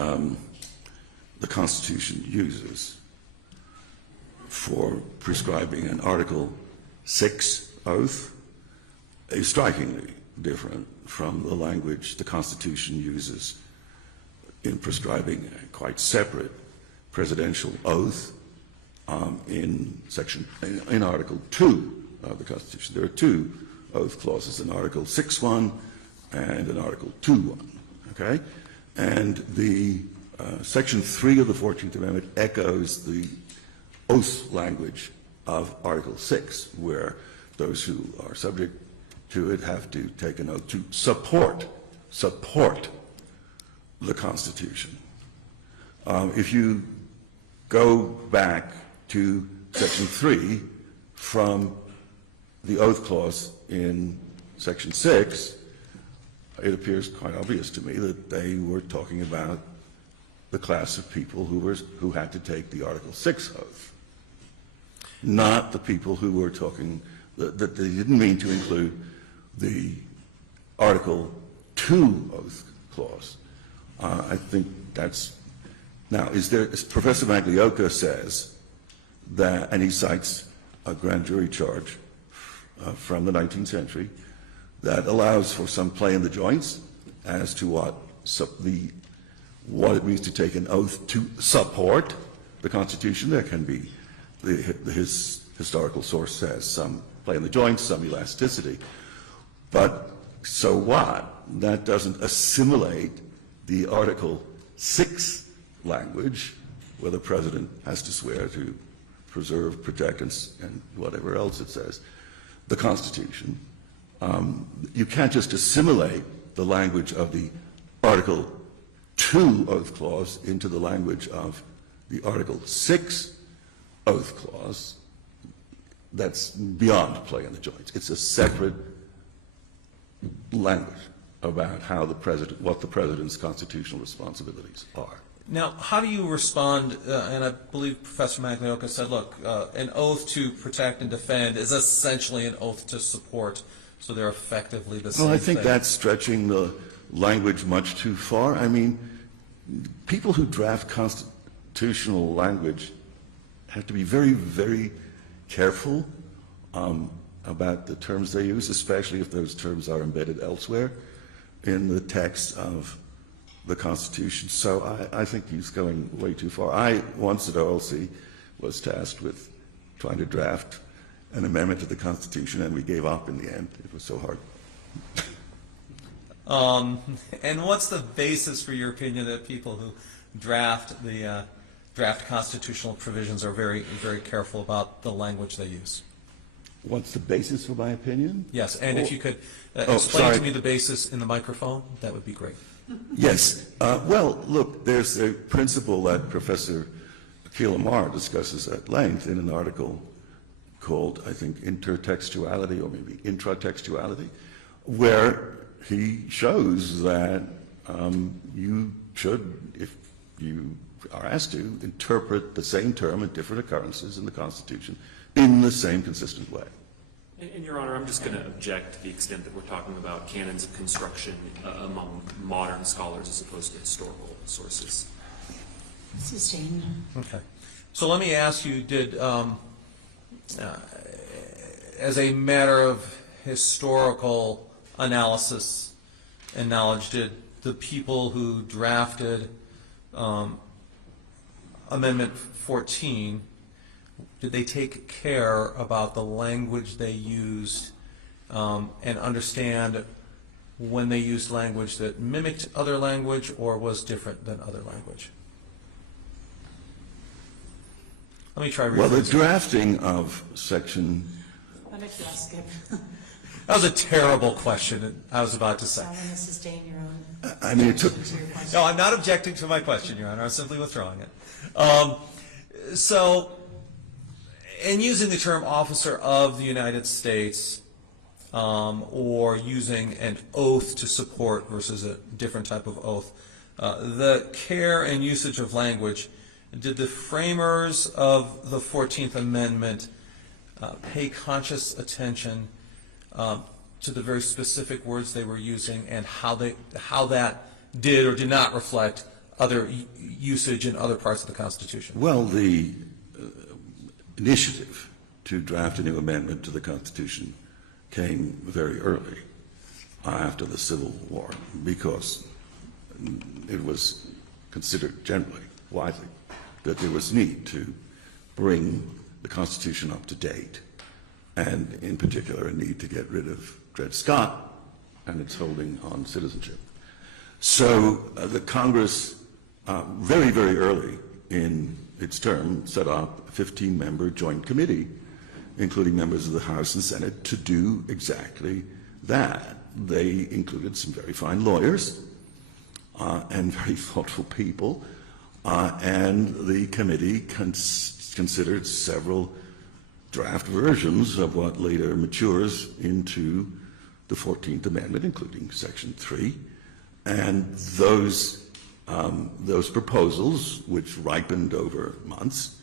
the Constitution uses for prescribing an Article 6 oath is strikingly different from the language the Constitution uses in prescribing a quite separate presidential oath in Article 2 of the Constitution. There are two oath clauses, an Article 6.1 and an Article 2.1. Okay, and the Section 3 of the 14th Amendment echoes the oath language of Article 6, where those who are subject to it have to take an oath to support the Constitution. If you go back to Section 3 from the oath clause in Section 6, it appears quite obvious to me that they were talking about the class of people who had to take the Article 6 oath, not the people who were talking, that they didn't mean to include the Article 2 oath clause. I think that's, now, Professor Maglioka says that, and he cites a grand jury charge from the 19th century that allows for some play in the joints as to what it means to take an oath to support the Constitution. There can be, his historical source says, some play in the joints, some elasticity. But so what? That doesn't assimilate the Article 6 language, where the president has to swear to preserve, protect, and whatever else it says, the Constitution. You can't just assimilate the language of the Article 2 oath clause into the language of the Article 6 oath clause. That's beyond play in the joints. It's a separate language about how what the president's constitutional responsibilities are. Now, how do you respond, and I believe Professor Maglioka said, look, an oath to protect and defend is essentially an oath to support, so they're effectively the same thing. Well, I think that's stretching the language much too far. I mean, people who draft constitutional language have to be very, very careful about the terms they use, especially if those terms are embedded elsewhere in the text of the Constitution. So I think he's going way too far. I once at OLC was tasked with trying to draft an amendment to the Constitution, and we gave up in the end. It was so hard. And what's the basis for your opinion that people who draft the draft constitutional provisions are very, very careful about the language they use? What's the basis for my opinion? Yes, and if you could Oh, explain sorry. to me the basis in the microphone, that would be great. Yes. Well, look, there's a principle that Professor Akhil Amar discusses at length in an article called, I think, Intertextuality or maybe Intratextuality, where he shows that you should, if you are asked to, interpret the same term in different occurrences in the Constitution in the same consistent way. And Your Honor, I'm just going to object to the extent that we're talking about canons of construction among modern scholars as opposed to historical sources. Sustained. Okay. So let me ask you, did, as a matter of historical analysis and knowledge, did the people who drafted Amendment 14, did they take care about the language they used and understand when they used language that mimicked other language or was different than other language? Let me try. Well, the drafting of section... What if you ask him? That was a terrible question I was about to say. I want to sustain your own. I mean, it took... To your question. No, I'm not objecting to my question, Your Honor. I'm simply withdrawing it. So, in using the term officer of the United States or using an oath to support versus a different type of oath, the care and usage of language, did the framers of the 14th Amendment pay conscious attention to the very specific words they were using and how that did or did not reflect other usage in other parts of the Constitution? Well, the initiative to draft a new amendment to the Constitution came very early after the Civil War because it was considered generally, widely, that there was need to bring the Constitution up to date, and in particular a need to get rid of Dred Scott and its holding on citizenship. So the Congress, very, very early in its term, set up a 15-member joint committee, including members of the House and Senate, to do exactly that. They included some very fine lawyers and very thoughtful people, and the committee considered several draft versions of what later matures into the 14th Amendment, including Section 3. And those proposals, which ripened over months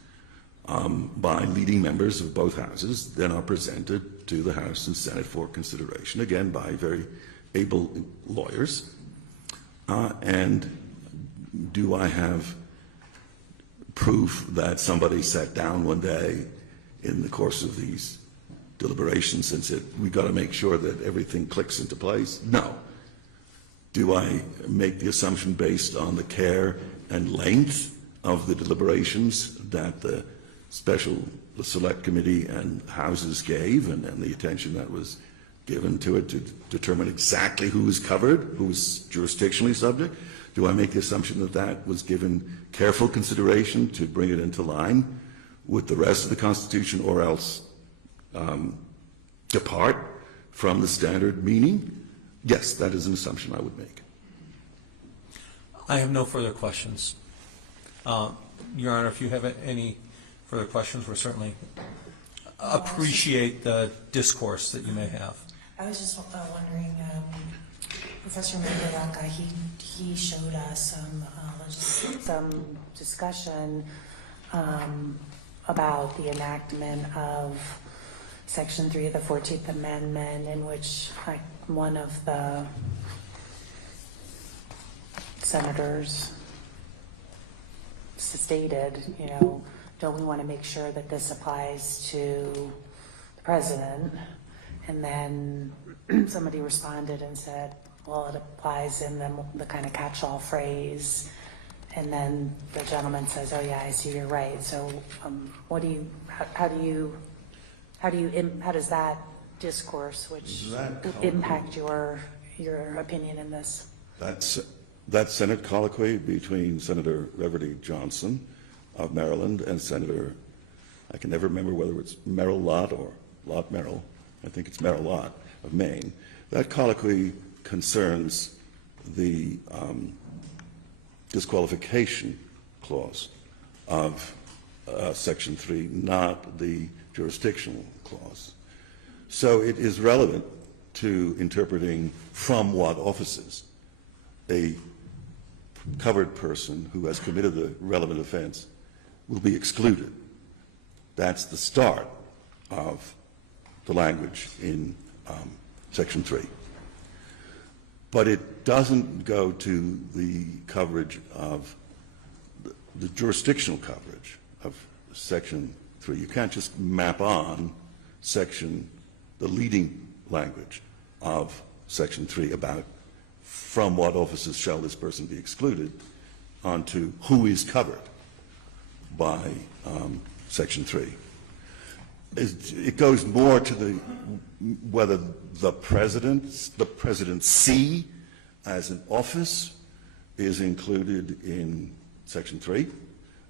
by leading members of both houses, then are presented to the House and Senate for consideration, again by very able lawyers. And do I have proof that somebody sat down one day in the course of these deliberations and said, we've got to make sure that everything clicks into place? No. Do I make the assumption based on the care and length of the deliberations that the select committee and houses gave and the attention that was given to it to determine exactly who was covered, who was jurisdictionally subject? Do I make the assumption that that was given careful consideration to bring it into line with the rest of the Constitution, or else depart from the standard meaning? Yes, that is an assumption I would make. I have no further questions. Your Honor, if you have any further questions, we'll certainly appreciate the discourse that you may have. I was just wondering, Professor Mandalaka, he showed us some discussion about the enactment of Section 3 of the 14th Amendment, in which one of the senators stated, don't we want to make sure that this applies to the president? And then somebody responded and said, well, it applies in the kind of catch-all phrase. and then the gentleman says, oh yeah, I see you're right. So how does that discourse, which impact your opinion in this? That Senate colloquy between Senator Reverdy Johnson of Maryland and Senator, I can never remember whether it's Merrill Lott or Lott Merrill, I think it's Merrill Lott of Maine. That colloquy concerns the disqualification clause of Section 3, not the jurisdictional clause. So it is relevant to interpreting from what offices a covered person who has committed the relevant offense will be excluded. That's the start of the language in Section 3. But it doesn't go to the coverage of the jurisdictional coverage of Section 3. You can't just map on the leading language of Section 3 about from what offices shall this person be excluded onto who is covered by Section 3. It goes more to whether the presidency as an office is included in Section 3.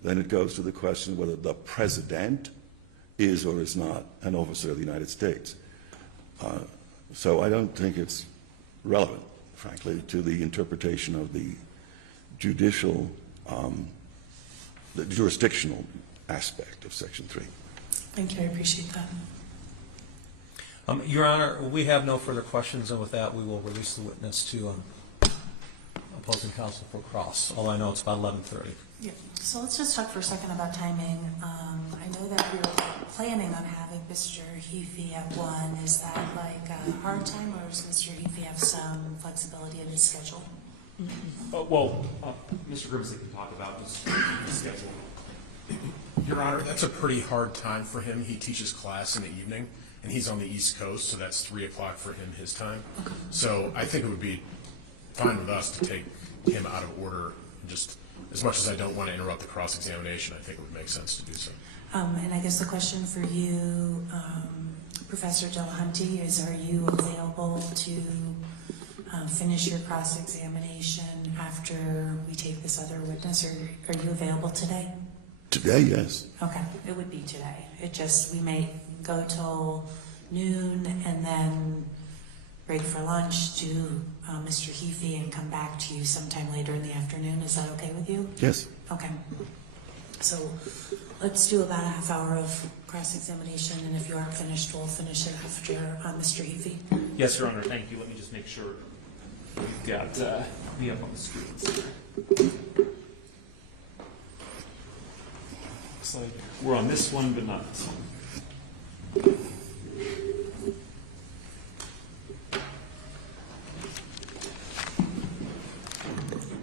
Then it goes to the question whether the president is or is not an officer of the United States. So I don't think it's relevant, frankly, to the interpretation of the the jurisdictional aspect of Section 3. Thank you, I appreciate that. Your Honor, we have no further questions, and with that, we will release the witness to opposing counsel for cross, although I know it's about 11:30. Yeah. So let's just talk for a second about timing. I know that we were planning on having Mr. Heafy at 1. Is that like a hard time, or does Mr. Heafy have some flexibility in his schedule? Mr. Grimsley can talk about his schedule. Your Honor, that's a pretty hard time for him. He teaches class in the evening, and he's on the East Coast, so that's 3 o'clock for him, his time. So I think it would be fine with us to take him out of order. Just as much as I don't want to interrupt the cross-examination, I think it would make sense to do so. And I guess the question for you, Professor Delahunty, is are you available to finish your cross-examination after we take this other witness, or are you available today? Today, yes. Okay, it would be today. We may go till noon and then break for lunch, do Mr. Heafy, and come back to you sometime later in the afternoon. Is that okay with you? Yes. Okay. So let's do about a half hour of cross-examination, and if you aren't finished, we'll finish it after Mr. Heafy. Yes, Your Honor, thank you. Let me just make sure we've got me up on the screens here. Looks like we're on this one, but not this one.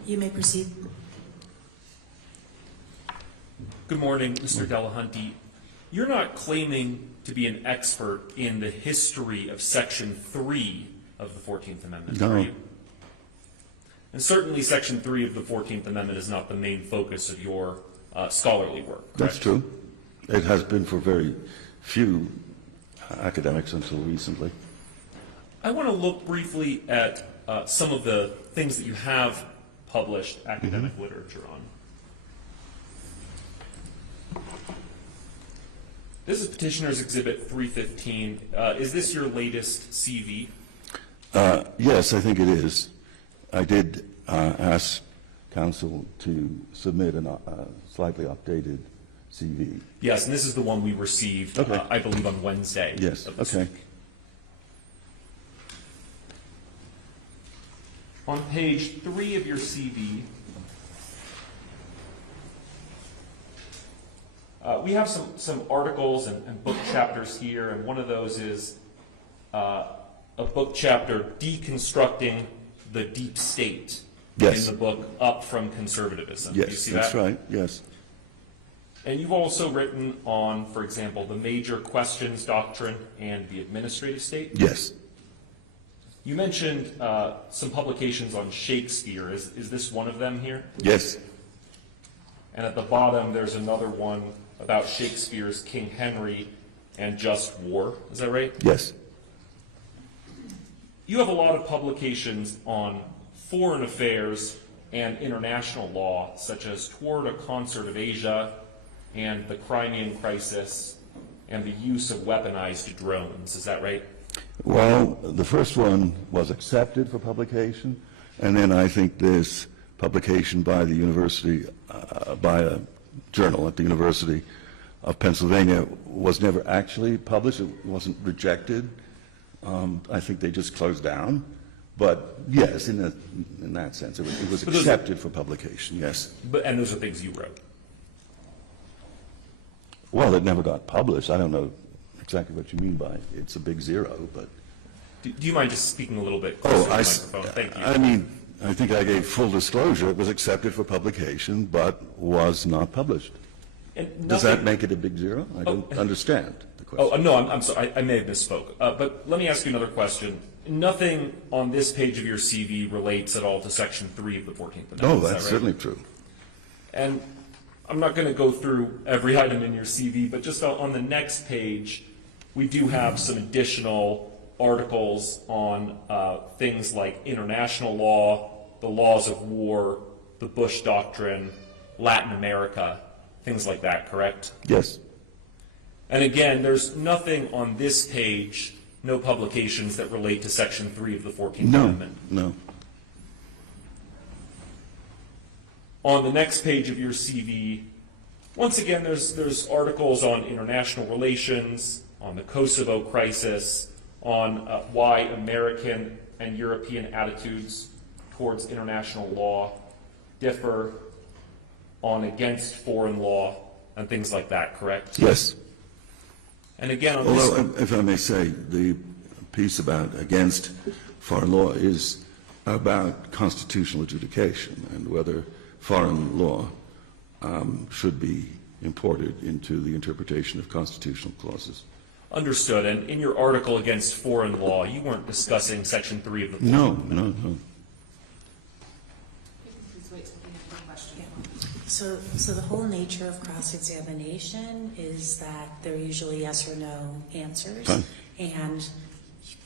You may proceed. Good morning, Mr. Delahunty. You're not claiming to be an expert in the history of Section 3 of the 14th Amendment, No. are you? And certainly Section 3 of the 14th Amendment is not the main focus of your scholarly work, correct? That's true. It has been for very few academics until recently. I want to look briefly at some of the things that you have published academic literature on. This is Petitioner's Exhibit 315. Is this your latest CV? Yes, I think it is. I did ask counsel to submit a slightly updated CV. Yes, and this is the one we received, Okay. I believe, on Wednesday. Yes, of this okay. week. On page 3 of your CV, we have some articles and book chapters here, and one of those is a book chapter, Deconstructing the Deep State, Yes. in the book Up from Conservatism. Do you Yes, see that's that? right, yes. And you've also written on, for example, the major questions doctrine and the administrative state. Yes. You mentioned some publications on Shakespeare. Is this one of them here? Yes. And at the bottom, there's another one about Shakespeare's King Henry and Just War. Is that right? Yes. You have a lot of publications on foreign affairs and international law, such as Toward a Concert of Asia and the Crimean Crisis and the use of weaponized drones. Is that right? Well, the first one was accepted for publication, and then I think this publication by the university, by a journal at the University of Pennsylvania, was never actually published. It wasn't rejected. I think they just closed down. But yes, in that sense, it was accepted for publication, yes. And those are things you wrote. Well, it never got published. I don't know exactly what you mean by it's a big zero, but... Do you mind just speaking a little bit closer to the microphone? Thank you. I mean, I think I gave full disclosure. It was accepted for publication, but was not published. Does that make it a big zero? I don't understand the question. Oh, no, I'm sorry. I may have misspoke. But let me ask you another question. Nothing on this page of your CV relates at all to Section 3 of the 14th Amendment. No, is that that's right? certainly true. And I'm not going to go through every item in your CV, but just on the next page, we do have some additional articles on things like international law, the laws of war, the Bush Doctrine, Latin America, things like that, correct? Yes. And again, there's nothing on this page, no publications that relate to Section 3 of the 14th Amendment. No. On the next page of your CV, once again, there's articles on international relations, on the Kosovo crisis, on why American and European attitudes towards international law differ, on against foreign law, and things like that, correct? Yes. And again, on Although, this... if I may say, the piece about against foreign law is about constitutional adjudication and whether foreign law should be imported into the interpretation of constitutional clauses. Understood. And in your article against foreign law, you weren't discussing Section 3 of the... No. Please wait till the end of the question. So the whole nature of cross-examination is that they're usually yes or no answers. Fine. And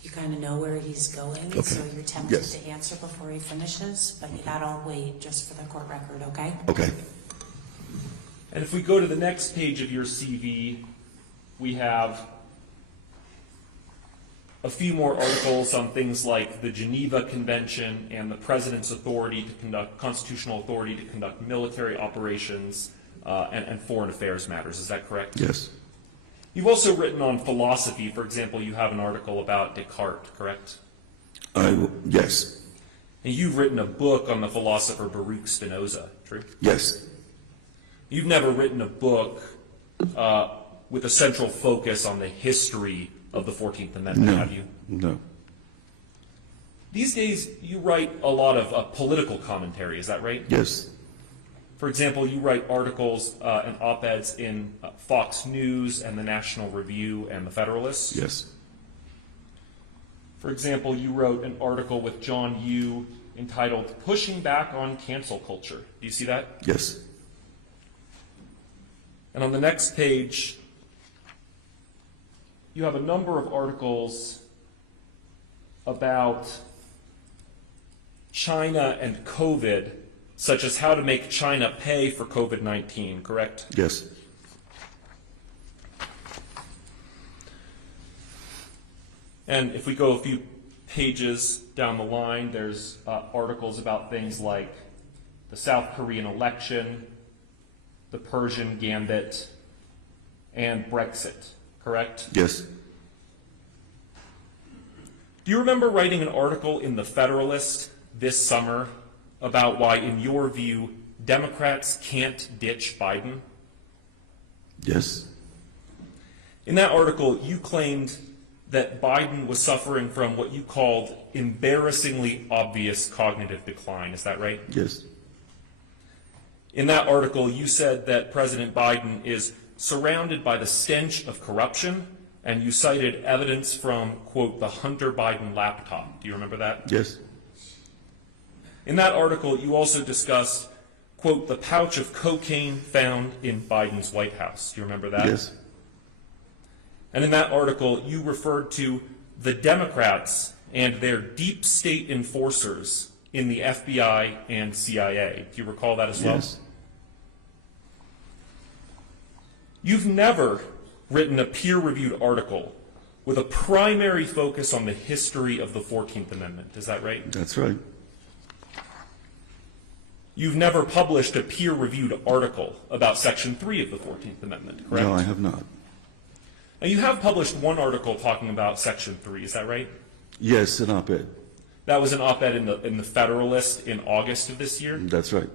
you kind of know where he's going, Okay. so you're tempted Yes. to answer before he finishes, but that'll wait just for the court record, okay? Okay. And if we go to the next page of your CV, we have a few more articles on things like the Geneva Convention and the President's authority to conduct, constitutional authority to conduct military operations and foreign affairs matters. Is that correct? Yes. You've also written on philosophy. For example, you have an article about Descartes, correct? Yes. And you've written a book on the philosopher Baruch Spinoza, true? Yes. You've never written a book with a central focus on the history of the 14th Amendment, No. have you? No. These days, you write a lot of political commentary, is that right? Yes. For example, you write articles and op-eds in Fox News and the National Review and the Federalist. Yes. For example, you wrote an article with John Yoo entitled Pushing Back on Cancel Culture. Do you see that? Yes. And on the next page, you have a number of articles about China and COVID, such as how to make China pay for COVID-19, correct? Yes. And if we go a few pages down the line, there's articles about things like the South Korean election, the Persian Gambit, and Brexit, correct? Yes. Do you remember writing an article in the Federalist this summer about why, in your view, Democrats can't ditch Biden? Yes. In that article, you claimed that Biden was suffering from what you called embarrassingly obvious cognitive decline. Is that right? Yes. In that article, you said that President Biden is surrounded by the stench of corruption, and you cited evidence from, quote, the Hunter Biden laptop. Do you remember that? Yes. In that article, you also discussed, quote, the pouch of cocaine found in Biden's White House. Do you remember that? Yes. And in that article, you referred to the Democrats and their deep state enforcers in the FBI and CIA. Do you recall that as well? Yes. You've never written a peer-reviewed article with a primary focus on the history of the 14th Amendment. Is that right? That's right. You've never published a peer-reviewed article about Section 3 of the 14th Amendment, correct? No, I have not. Now, you have published one article talking about Section 3, is that right? Yes, an op-ed. That was an op-ed in the Federalist in August of this year. That's right.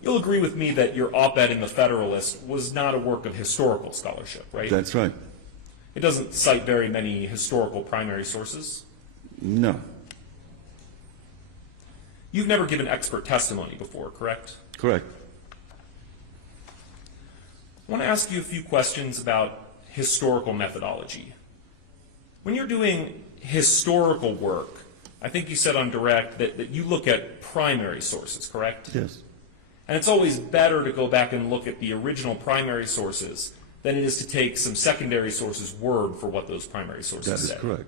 You'll agree with me that your op-ed in the Federalist was not a work of historical scholarship, right? That's right. It doesn't cite very many historical primary sources. No. You've never given expert testimony before, correct? Correct. I want to ask you a few questions about historical methodology. When you're doing historical work, I think you said on direct that you look at primary sources, correct? Yes. And it's always better to go back and look at the original primary sources than it is to take some secondary sources' word for what those primary sources That is say. correct.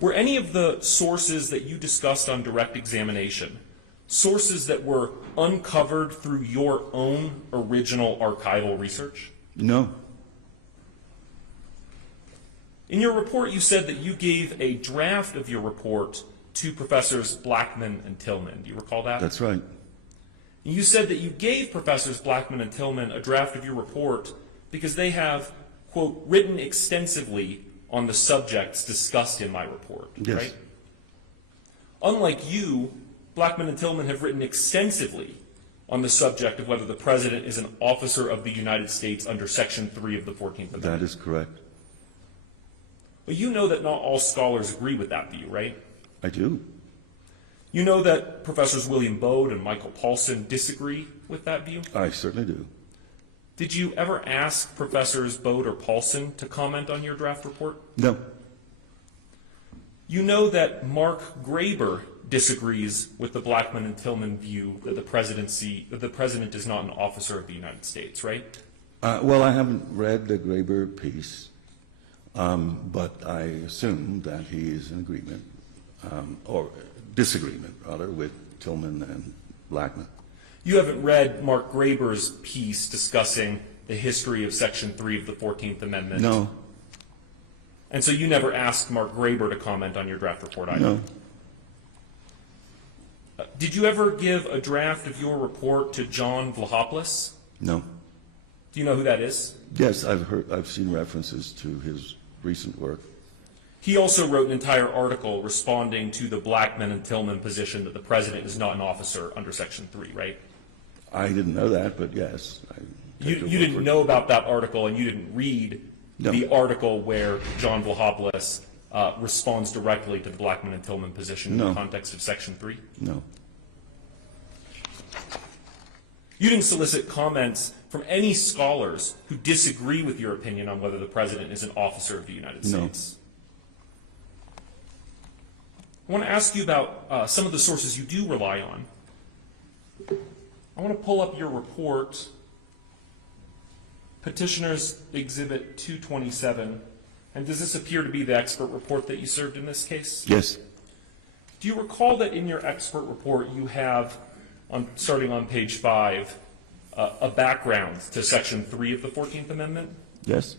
Were any of the sources that you discussed on direct examination sources that were uncovered through your own original archival research? No. In your report, you said that you gave a draft of your report to Professors Blackman and Tillman. Do you recall that? That's right. You said that you gave Professors Blackman and Tillman a draft of your report because they have, quote, written extensively on the subjects discussed in my report, Yes. right? Unlike you, Blackman and Tillman have written extensively on the subject of whether the president is an officer of the United States under Section 3 of the 14th Amendment. That is correct. But you know that not all scholars agree with that view, right? I do. You know that Professors William Bode and Michael Paulson disagree with that view? I certainly do. Did you ever ask Professors Bode or Paulson to comment on your draft report? No. You know that Mark Graber disagrees with the Blackman and Tillman view that the president is not an officer of the United States, right? Well, I haven't read the Graber piece, but I assume that he is in agreement, or disagreement, rather, with Tillman and Blackman. You haven't read Mark Graber's piece discussing the history of Section 3 of the 14th Amendment? No. And so you never asked Mark Graber to comment on your draft report either? No. Did you ever give a draft of your report to John Vlahopoulos? No. Do you know who that is? Yes, I've seen references to his recent work. He also wrote an entire article responding to the Blackman and Tillman position that the president is not an officer under Section 3, right? I didn't know that, but yes. You didn't know about that article, and you didn't read No. the article where John Vlahopoulos responds directly to the Blackman and Tillman position in No. the context of Section 3? No. You didn't solicit comments from any scholars who disagree with your opinion on whether the president is an officer of the United No. States? I want to ask you about some of the sources you do rely on. I want to pull up your report, Petitioner's Exhibit 227. And does this appear to be the expert report that you served in this case? Yes. Do you recall that in your expert report you have, starting on page 5, a background to Section 3 of the 14th Amendment? Yes.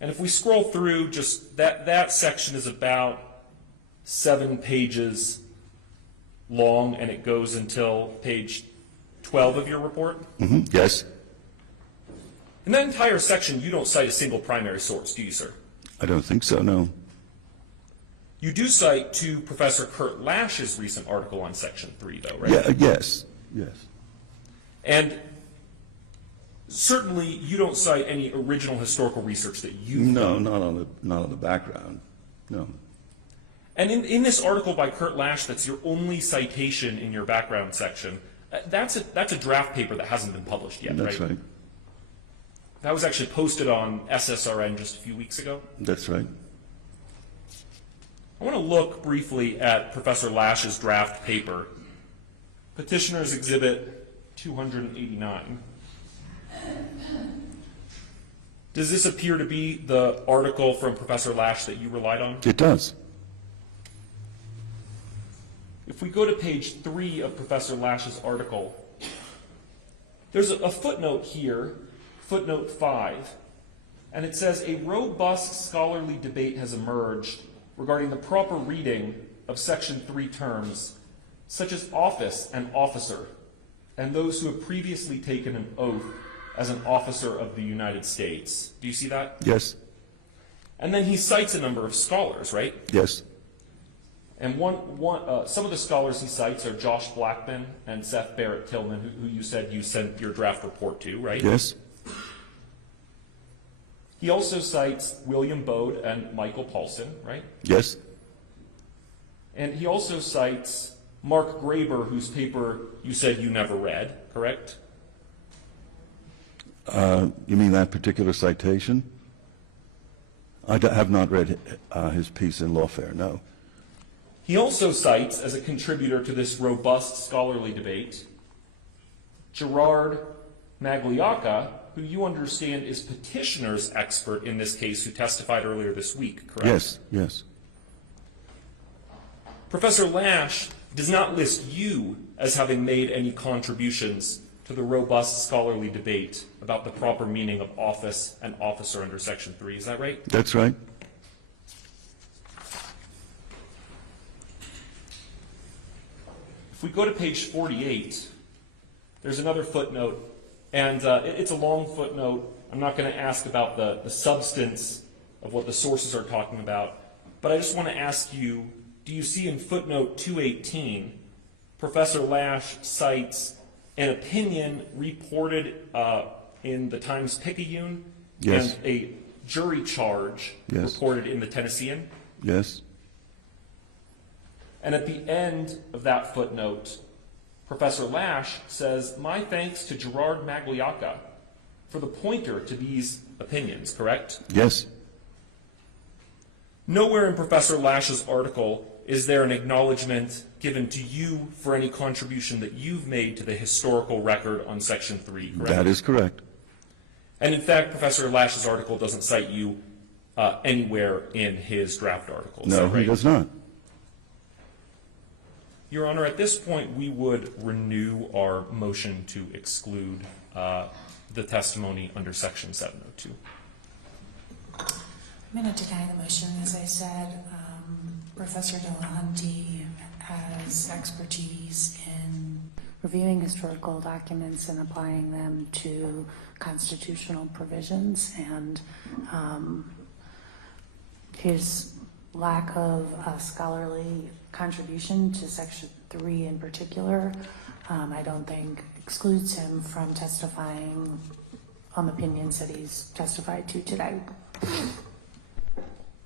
And if we scroll through, just that section is about 7 pages long, and it goes until page 12 of your report. Yes. In that entire section, you don't cite a single primary source, do you, sir? I don't think so, no. You do cite to Professor Kurt Lash's recent article on Section 3, though, right? Yeah, yes. Yes. And certainly, you don't cite any original historical research that you've No, done. not on the background. No. And in this article by Kurt Lash, that's your only citation in your background section. That's a draft paper that hasn't been published yet, That's right. That was actually posted on SSRN just a few weeks ago. That's right. I want to look briefly at Professor Lash's draft paper, Petitioner's Exhibit 289. Does this appear to be the article from Professor Lash that you relied on? It does. If we go to page 3 of Professor Lash's article, there's a footnote here, footnote 5, and it says, a robust scholarly debate has emerged regarding the proper reading of Section 3 terms, such as office and officer, and those who have previously taken an oath as an officer of the United States. Do you see that? Yes. And then he cites a number of scholars, right? Yes. And some of the scholars he cites are Josh Blackman and Seth Barrett Tillman, who you said you sent your draft report to, right? Yes. He also cites William Bode and Michael Paulson, right? Yes. And he also cites Mark Graber, whose paper you said you never read, correct? You mean that particular citation? I have not read his piece in Lawfare, no. He also cites, as a contributor to this robust scholarly debate, Gerard Magliocca, who you understand is petitioner's expert in this case, who testified earlier this week, correct? Yes, yes. Professor Lash does not list you as having made any contributions to the robust scholarly debate about the proper meaning of office and officer under Section 3. Is that right? That's right. If we go to page 48, there's another footnote, and it's a long footnote. I'm not going to ask about the substance of what the sources are talking about, but I just want to ask you, do you see in footnote 218, Professor Lash cites an opinion reported in the Times-Picayune Yes. and a jury charge Yes. reported in the Tennessean? Yes. And at the end of that footnote, Professor Lash says, my thanks to Gerard Magliocca for the pointer to these opinions, correct? Yes. Nowhere in Professor Lash's article is there an acknowledgement given to you for any contribution that you've made to the historical record on Section 3, correct? That is correct. And in fact, Professor Lash's article doesn't cite you anywhere in his draft article. Is No, that right? he does not. Your Honor, at this point, we would renew our motion to exclude the testimony under Section 702. I'm going to deny the motion. As I said, Professor Delahunty has expertise in reviewing historical documents and applying them to constitutional provisions, and his lack of scholarly contribution to Section 3 in particular, I don't think excludes him from testifying on opinions that he's testified to today.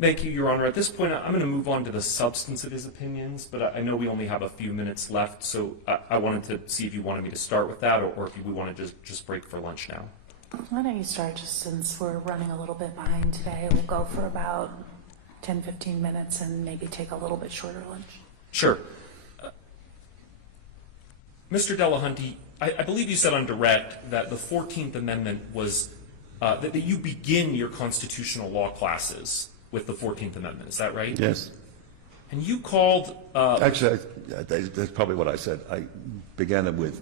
Thank you, Your Honor. At this point, I'm going to move on to the substance of his opinions, but I know we only have a few minutes left, so I wanted to see if you wanted me to start with that, or if we want to just break for lunch now. Why don't you start, just since we're running a little bit behind today? We'll go for about 10, 15 minutes and maybe take a little bit shorter lunch. Sure. Mr. Delahunty, I believe you said on direct that the 14th Amendment was, that you begin your constitutional law classes with the 14th Amendment. Is that right? Yes. And you called... Actually, that's probably what I said. I began it with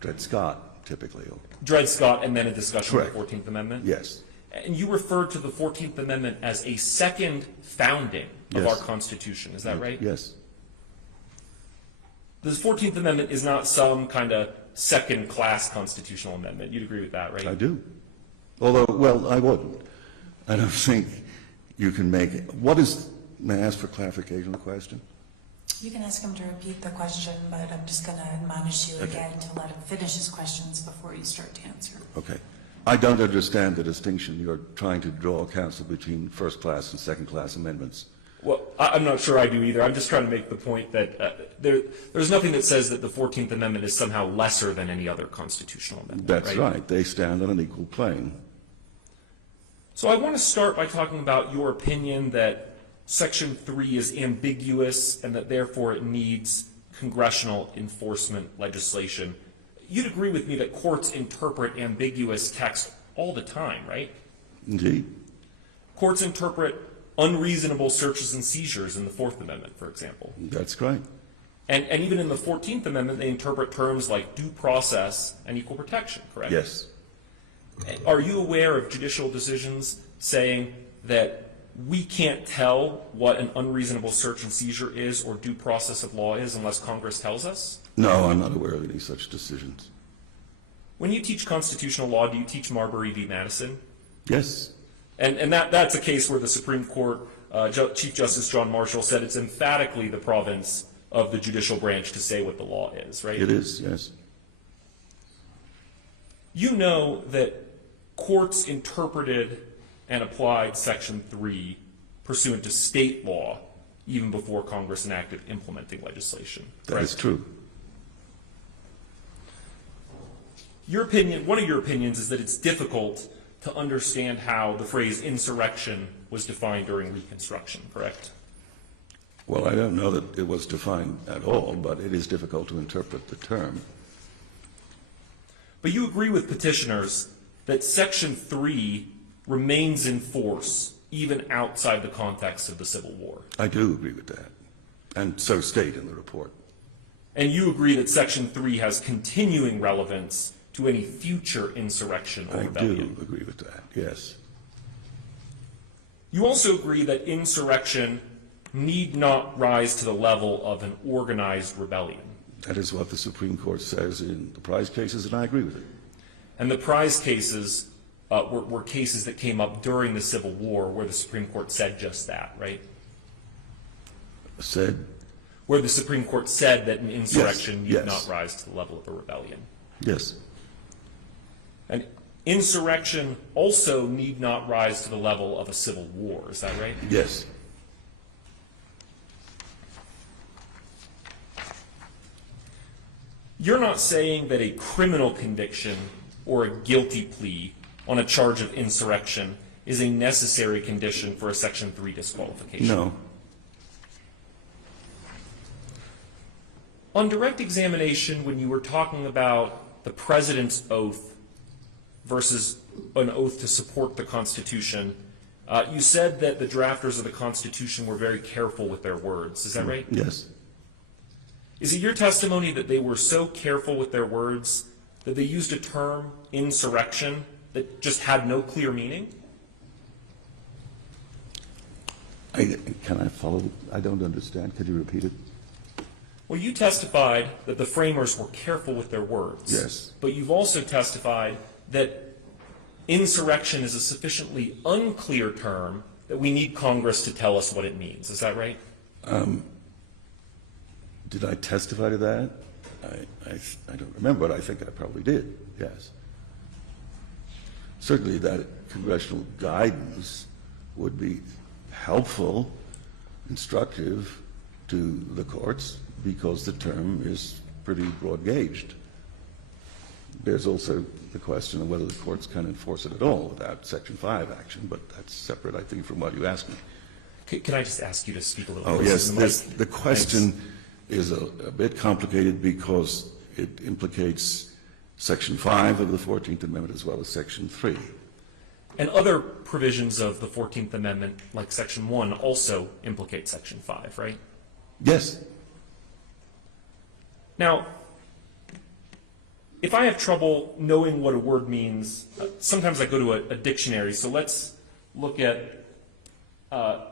Dred Scott, typically. Dred Scott and then a discussion Correct. of the 14th Amendment? Yes. And you referred to the 14th Amendment as a second founding of Yes. our Constitution. Is that right? Yes. The 14th Amendment is not some kind of second-class constitutional amendment. You'd agree with that, right? I do. Although, well, I wouldn't. I don't think you can make it. What is, may I ask for clarification of the question? You can ask him to repeat the question, but I'm just going to admonish you again to let him finish his questions before you start to answer. Okay. I don't understand the distinction you're trying to draw, counsel, between first-class and second-class amendments. Well, I'm not sure I do either. I'm just trying to make the point that there's nothing that says that the 14th Amendment is somehow lesser than any other constitutional amendment. That's right. They stand on an equal plane. So I want to start by talking about your opinion that Section 3 is ambiguous and that therefore it needs congressional enforcement legislation. You'd agree with me that courts interpret ambiguous text all the time, right? Indeed. Courts interpret unreasonable searches and seizures in the Fourth Amendment, for example. That's right. And even in the 14th Amendment, they interpret terms like due process and equal protection, correct? Yes. Are you aware of judicial decisions saying that we can't tell what an unreasonable search and seizure is or due process of law is unless Congress tells us? No, I'm not aware of any such decisions. When you teach constitutional law, do you teach Marbury v. Madison? Yes. And that's a case where the Supreme Court, Chief Justice John Marshall said it's emphatically the province of the judicial branch to say what the law is, right? It is, yes. You know that courts interpreted and applied Section 3 pursuant to state law even before Congress enacted implementing legislation. That is true. Your opinion, one of your opinions is that it's difficult to understand how the phrase insurrection was defined during Reconstruction, correct? Well, I don't know that it was defined at all, but it is difficult to interpret the term. But you agree with petitioners that Section 3 remains in force even outside the context of the Civil War. I do agree with that, and so state in the report. And you agree that Section 3 has continuing relevance to any future insurrection or I rebellion. do agree with that, yes. You also agree that insurrection need not rise to the level of an organized rebellion. That is what the Supreme Court says in the Prize cases, and I agree with it. And the prize cases were cases that came up during the Civil War where the Supreme Court said just that, right? Said? Where the Supreme Court said that an insurrection need Yes. not rise to the level of a rebellion. Yes. And insurrection also need not rise to the level of a civil war, is that right? Yes. You're not saying that a criminal conviction or a guilty plea on a charge of insurrection is a necessary condition for a Section 3 disqualification? No. On direct examination, when you were talking about the president's oath versus an oath to support the Constitution, you said that the drafters of the Constitution were very careful with their words. Is that right? Yes. Is it your testimony that they were so careful with their words that they used a term, insurrection, that just had no clear meaning? Can I follow? I don't understand. Could you repeat it? Well, you testified that the framers were careful with their words. Yes. But you've also testified that insurrection is a sufficiently unclear term that we need Congress to tell us what it means. Is that right? Did I testify to that? I don't remember, but I think I probably did, yes. Certainly that congressional guidance would be helpful, instructive to the courts because the term is pretty broad-gauged. There's also the question of whether the courts can enforce it at all without Section 5 action, but that's separate, I think, from what you asked me. Can I just ask you to speak a little Oh, bit? yes, the question is a bit complicated because it implicates Section 5 of the 14th Amendment as well as Section 3. And other provisions of the 14th Amendment, like Section 1, also implicate Section 5, right? Yes. Now, if I have trouble knowing what a word means, sometimes I go to a dictionary. So let's look at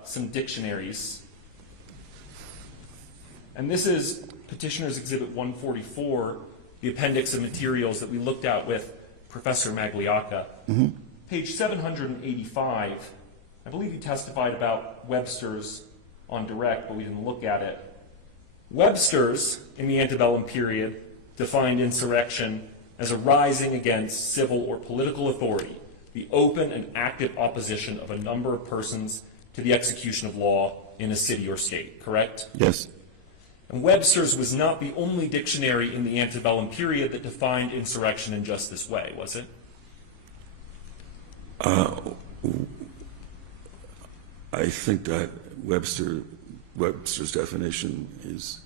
some dictionaries. And this is Petitioner's Exhibit 144, the appendix of materials that we looked at with Professor Magliacca. Mm-hmm. Page 785, I believe you testified about Webster's on direct, but we didn't look at it. Webster's, in the antebellum period, defined insurrection as a rising against civil or political authority, the open and active opposition of a number of persons to the execution of law in a city or state, correct? Yes. And Webster's was not the only dictionary in the antebellum period that defined insurrection in just this way, was it? I think that Webster's definition is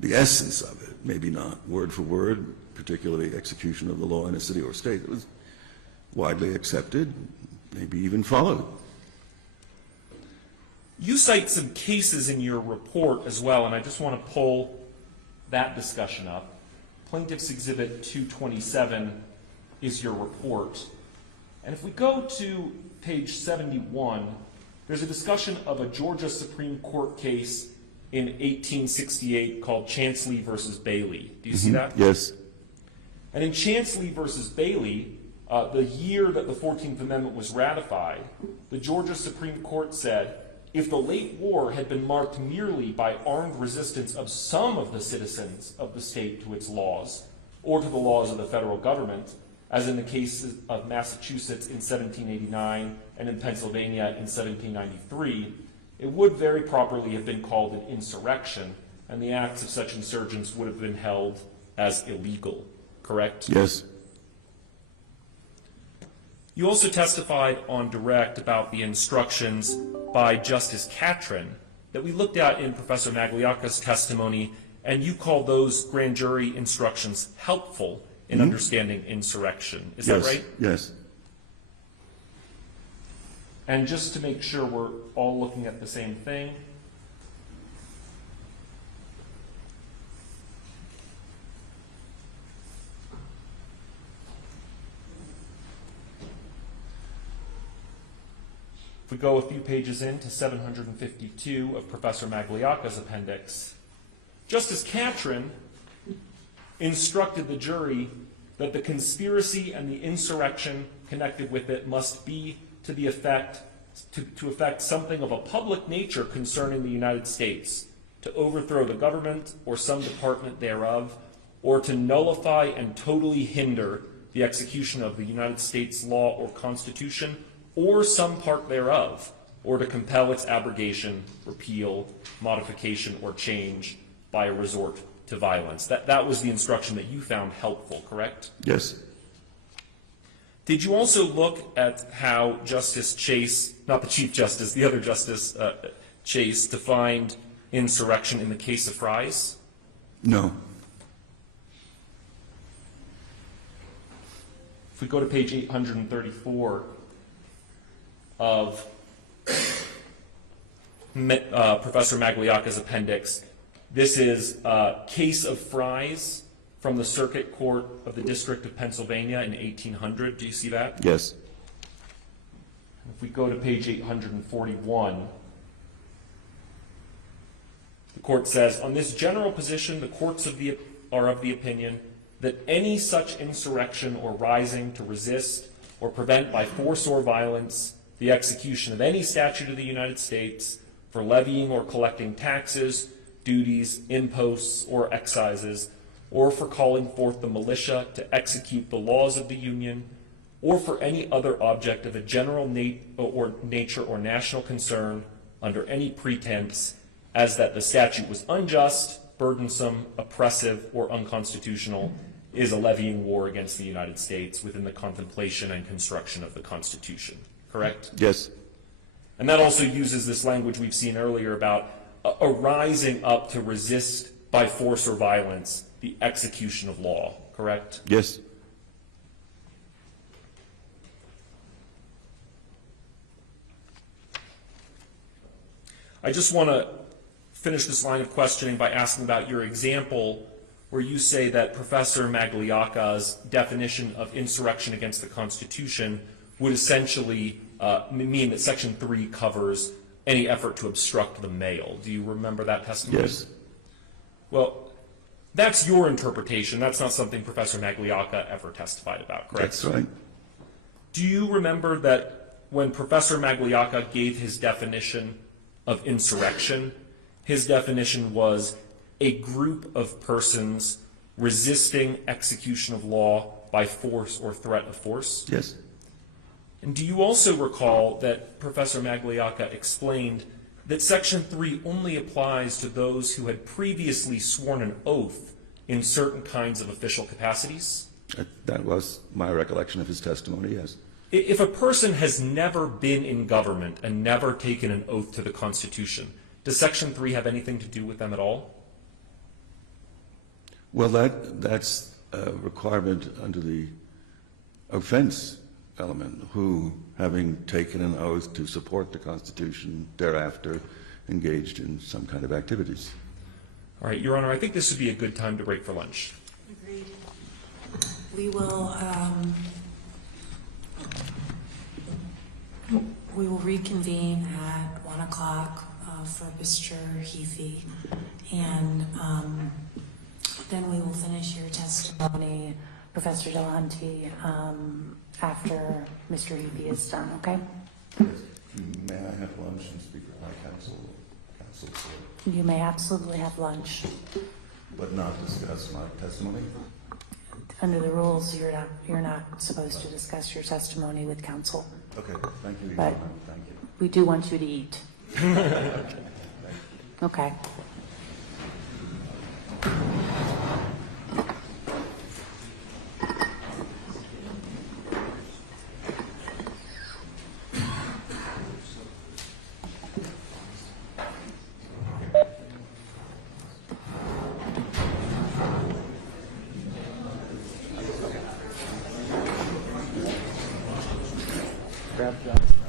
the essence of it, maybe not word for word, particularly execution of the law in a city or state. It was widely accepted, maybe even followed. You cite some cases in your report as well, and I just want to pull that discussion up. Plaintiff's Exhibit 227 is your report. And if we go to page 71, there's a discussion of a Georgia Supreme Court case in 1868 called Chansley versus Bailey. Do you see that? Yes. And in Chansley versus Bailey, the year that the 14th Amendment was ratified, the Georgia Supreme Court said, if the late war had been marked merely by armed resistance of some of the citizens of the state to its laws, or to the laws of the federal government, as in the cases of Massachusetts in 1789 and in Pennsylvania in 1793, it would very properly have been called an insurrection, and the acts of such insurgents would have been held as illegal, correct? Yes. You also testified on direct about the instructions by Justice Catron that we looked at in Professor Magliocca's testimony, and you called those grand jury instructions helpful in understanding insurrection. Is that right? Yes. And just to make sure we're all looking at the same thing, if we go a few pages into 752 of Professor Magliocca's appendix, Justice Catron instructed the jury that the conspiracy and the insurrection connected with it must be to the effect to affect something of a public nature concerning the United States, to overthrow the government or some department thereof, or to nullify and totally hinder the execution of the United States law or Constitution, or some part thereof, or to compel its abrogation, repeal, modification, or change by a resort to violence. That was the instruction that you found helpful, correct? Yes. Did you also look at how Justice Chase, not the Chief Justice, the other Justice Chase, defined insurrection in the case of Fries? No. If we go to page 834 of Professor Magliocca's appendix, this is Case of Fries from the Circuit Court of the District of Pennsylvania in 1800. Do you see that? Yes. If we go to page 841, the court says, on this general position, the courts are of the opinion that any such insurrection or rising to resist or prevent by force or violence the execution of any statute of the United States for levying or collecting taxes, duties, imposts, or excises, or for calling forth the militia to execute the laws of the Union, or for any other object of a general nature or national concern under any pretense, as that the statute was unjust, burdensome, oppressive, or unconstitutional, is a levying war against the United States within the contemplation and construction of the Constitution. Correct? Yes. And that also uses this language we've seen earlier about a rising up to resist by force or violence the execution of law. Correct? Yes. I just want to finish this line of questioning by asking about your example where you say that Professor Magliocca's definition of insurrection against the Constitution would essentially mean that Section 3 covers any effort to obstruct the mail. Do you remember that testimony? Yes. Well, that's your interpretation. That's not something Professor Magliocca ever testified about, correct? That's right. Do you remember that when Professor Magliocca gave his definition of insurrection, his definition was a group of persons resisting execution of law by force or threat of force? Yes. And do you also recall that Professor Magliocca explained that Section 3 only applies to those who had previously sworn an oath in certain kinds of official capacities? That was my recollection of his testimony, yes. If a person has never been in government and never taken an oath to the Constitution, does Section 3 have anything to do with them at all? Well, that's a requirement under the offense element, who, having taken an oath to support the Constitution, thereafter engaged in some kind of activities. All right, Your Honor, I think this would be a good time to break for lunch. Agreed. We will reconvene at 1 o'clock for Mr. Heafy, and then we will finish your testimony, Professor Delahunty, after Mr. Heafy is done, okay? May I have lunch and speak with my counsel, You may absolutely have lunch. but not discuss my testimony? Under the rules, you're not supposed to discuss your testimony with counsel. Okay, thank you, Your But- Honor. Thank you. We do want you to eat. Okay. Grab John.